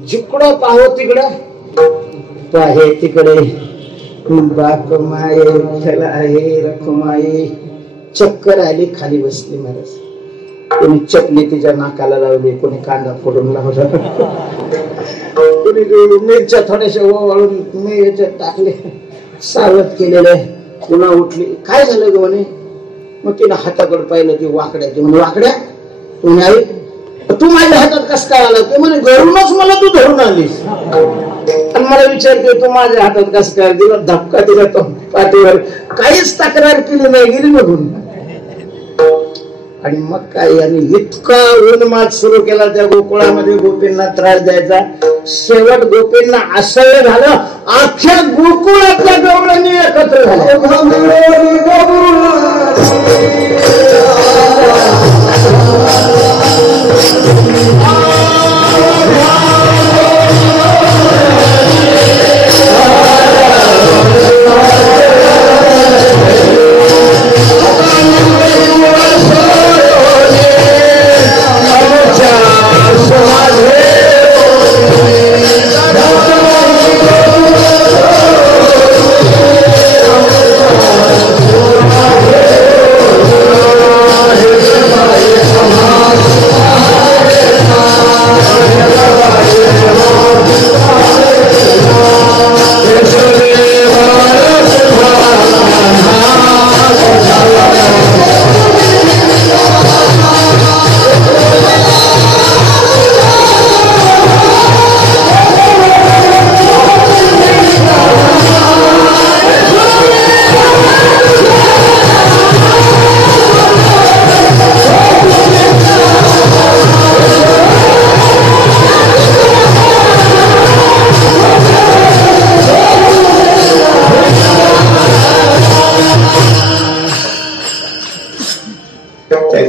जिकडं पाहो तिकडं पाहे तिकडे बाप माये विठ्ठल आहे रखुमाई. चक्कर आली, खाली बसली महाराज. कोणी चपली तिच्या नाकाला लावली, कोणी कांदा फोडून लावला, कोणी मिरच्या थोड्याशा ओवाळून मी याच्यात टाकले, सावध केलेले. पुन्हा उठली, काय झालं ग म्हणे. मग तिने हाताकडे पाहिलं, ती वाकड्या. ती म्हणे वाकड्या तुम्ही आई तू माझ्या हातात कस काय आला. ते म्हणे घरूनच मला तू धरून आलीस आणि मला विचारते तू माझ्या हातात कस काय. दिला धपका दिला तो पाठीवर, काहीच तक्रार केली नाही, गेली बघून. आणि मग काय, यांनी इतका उन्माद सुरू केला त्या गोकुळामध्ये, गोपींना त्रास द्यायचा. शेवट गोपींना असह्य झालं, अख्ख्या गोकुळातल्या गवळणी एकत्र झाल्या.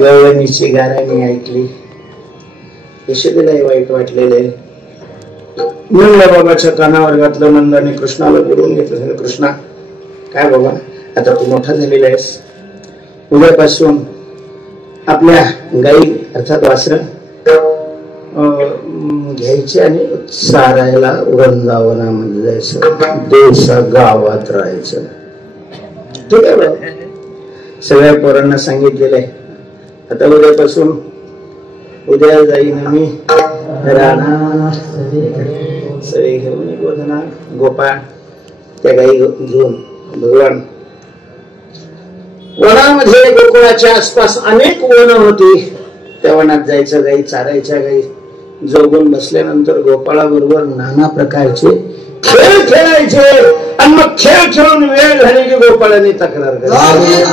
गवळणीची गाणी ऐकली. यशोदेलाही वाईट वाटलेले. नंद बाबाच्या कानावर घातलं. नंदाने कृष्णाला बोलवून घेतलं. कृष्णा काय बाबा, आता तू मोठा झालेला आहेस, उद्यापासून आपल्या गाई अर्थात वासरं घ्यायची आणि चारायला वृंदावनामध्ये जायचं, देशा गावात राहायचं. ठीक आहे बाबा. सगळ्या पोरांना सांगितलेलं आहे. आता उद्यापासून उद्या जाईन मी राणा सगळे घेऊन गोधना गोपाळ त्या गाई घेऊन. भगवान वनामध्ये गोकुळाच्या आसपास अनेक वन होती. त्या वनात जायचं, गाई चारायच्या. गाई जोगून बसल्यानंतर गोपाळाबरोबर नाना प्रकारचे खेळ खेळायचे. आणि मग खेळ खेळून वेळ झाली की गोपाळाने तक्रार करायची.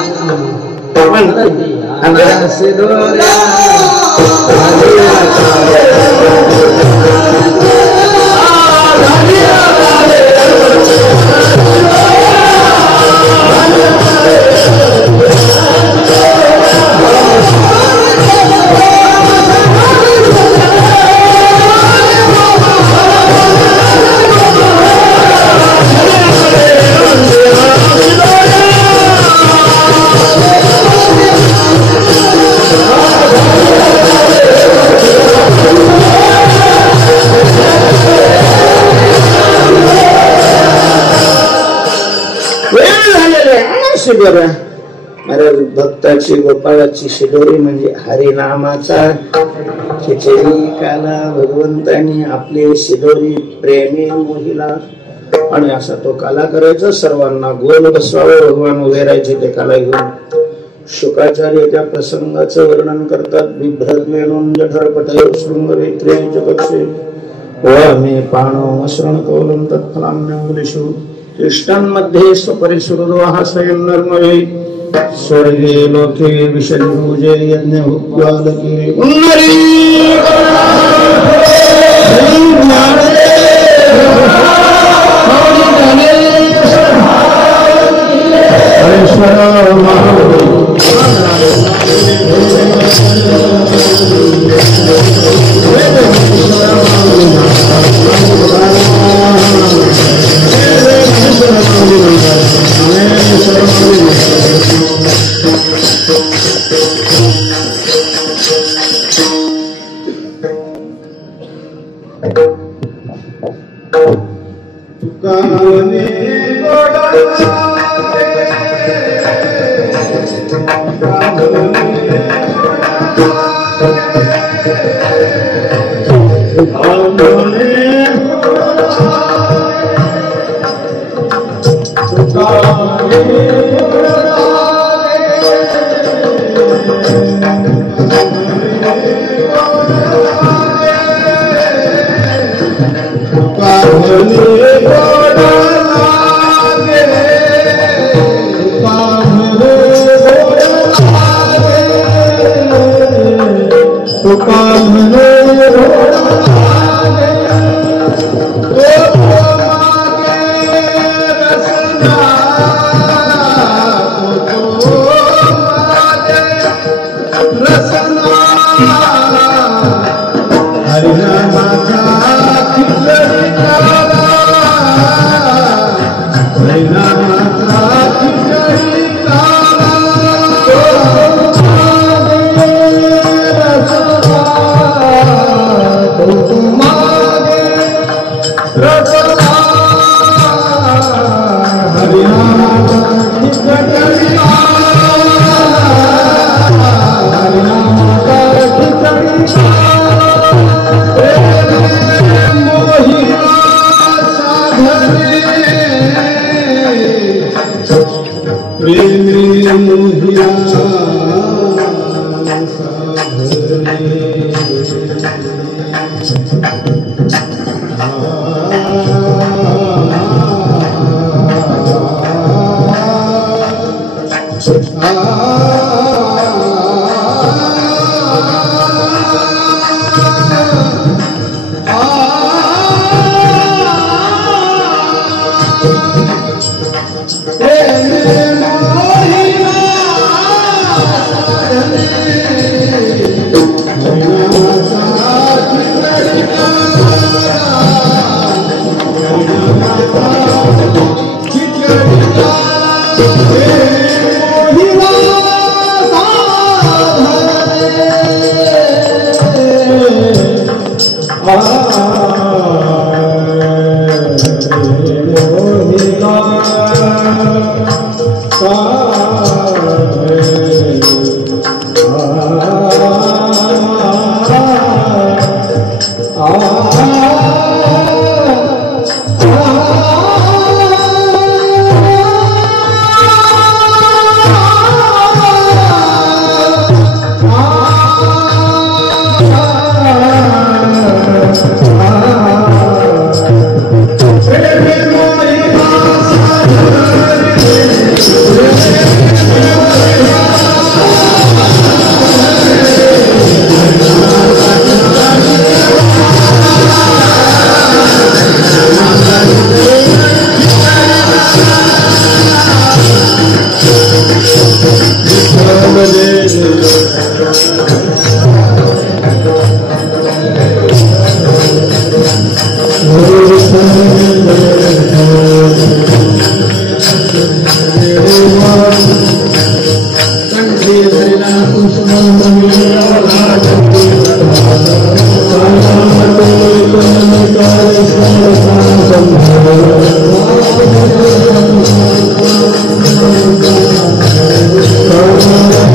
महाराज भक्ताची गोपाळाची शिदोरी म्हणजे हरिनामाचा खिचडी काला. भगवंतांनी आपले शिदोरी प्रेमी मोहिला आणि असा तो काला करायचा. सर्वांना गोल बसवावं. भगवान उभे राहायचे ते काला घेऊन. शुकाचार्य त्या प्रसंगाचं वर्णन करतात. बिभ्रद्वेणून जठरपटयो शृंगवेत्रे जगत्से वामे पाणो मसरण कौलं तत्फलान्यंगुलिषु इष्टांमध्ये स्वपरिसुरदोहा स्वयंनर्मवे स्वर्गे लोके विषणभुजे यज्ञ हुक्वालके उन्नरी Thank you. Thank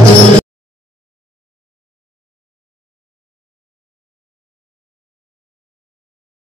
you.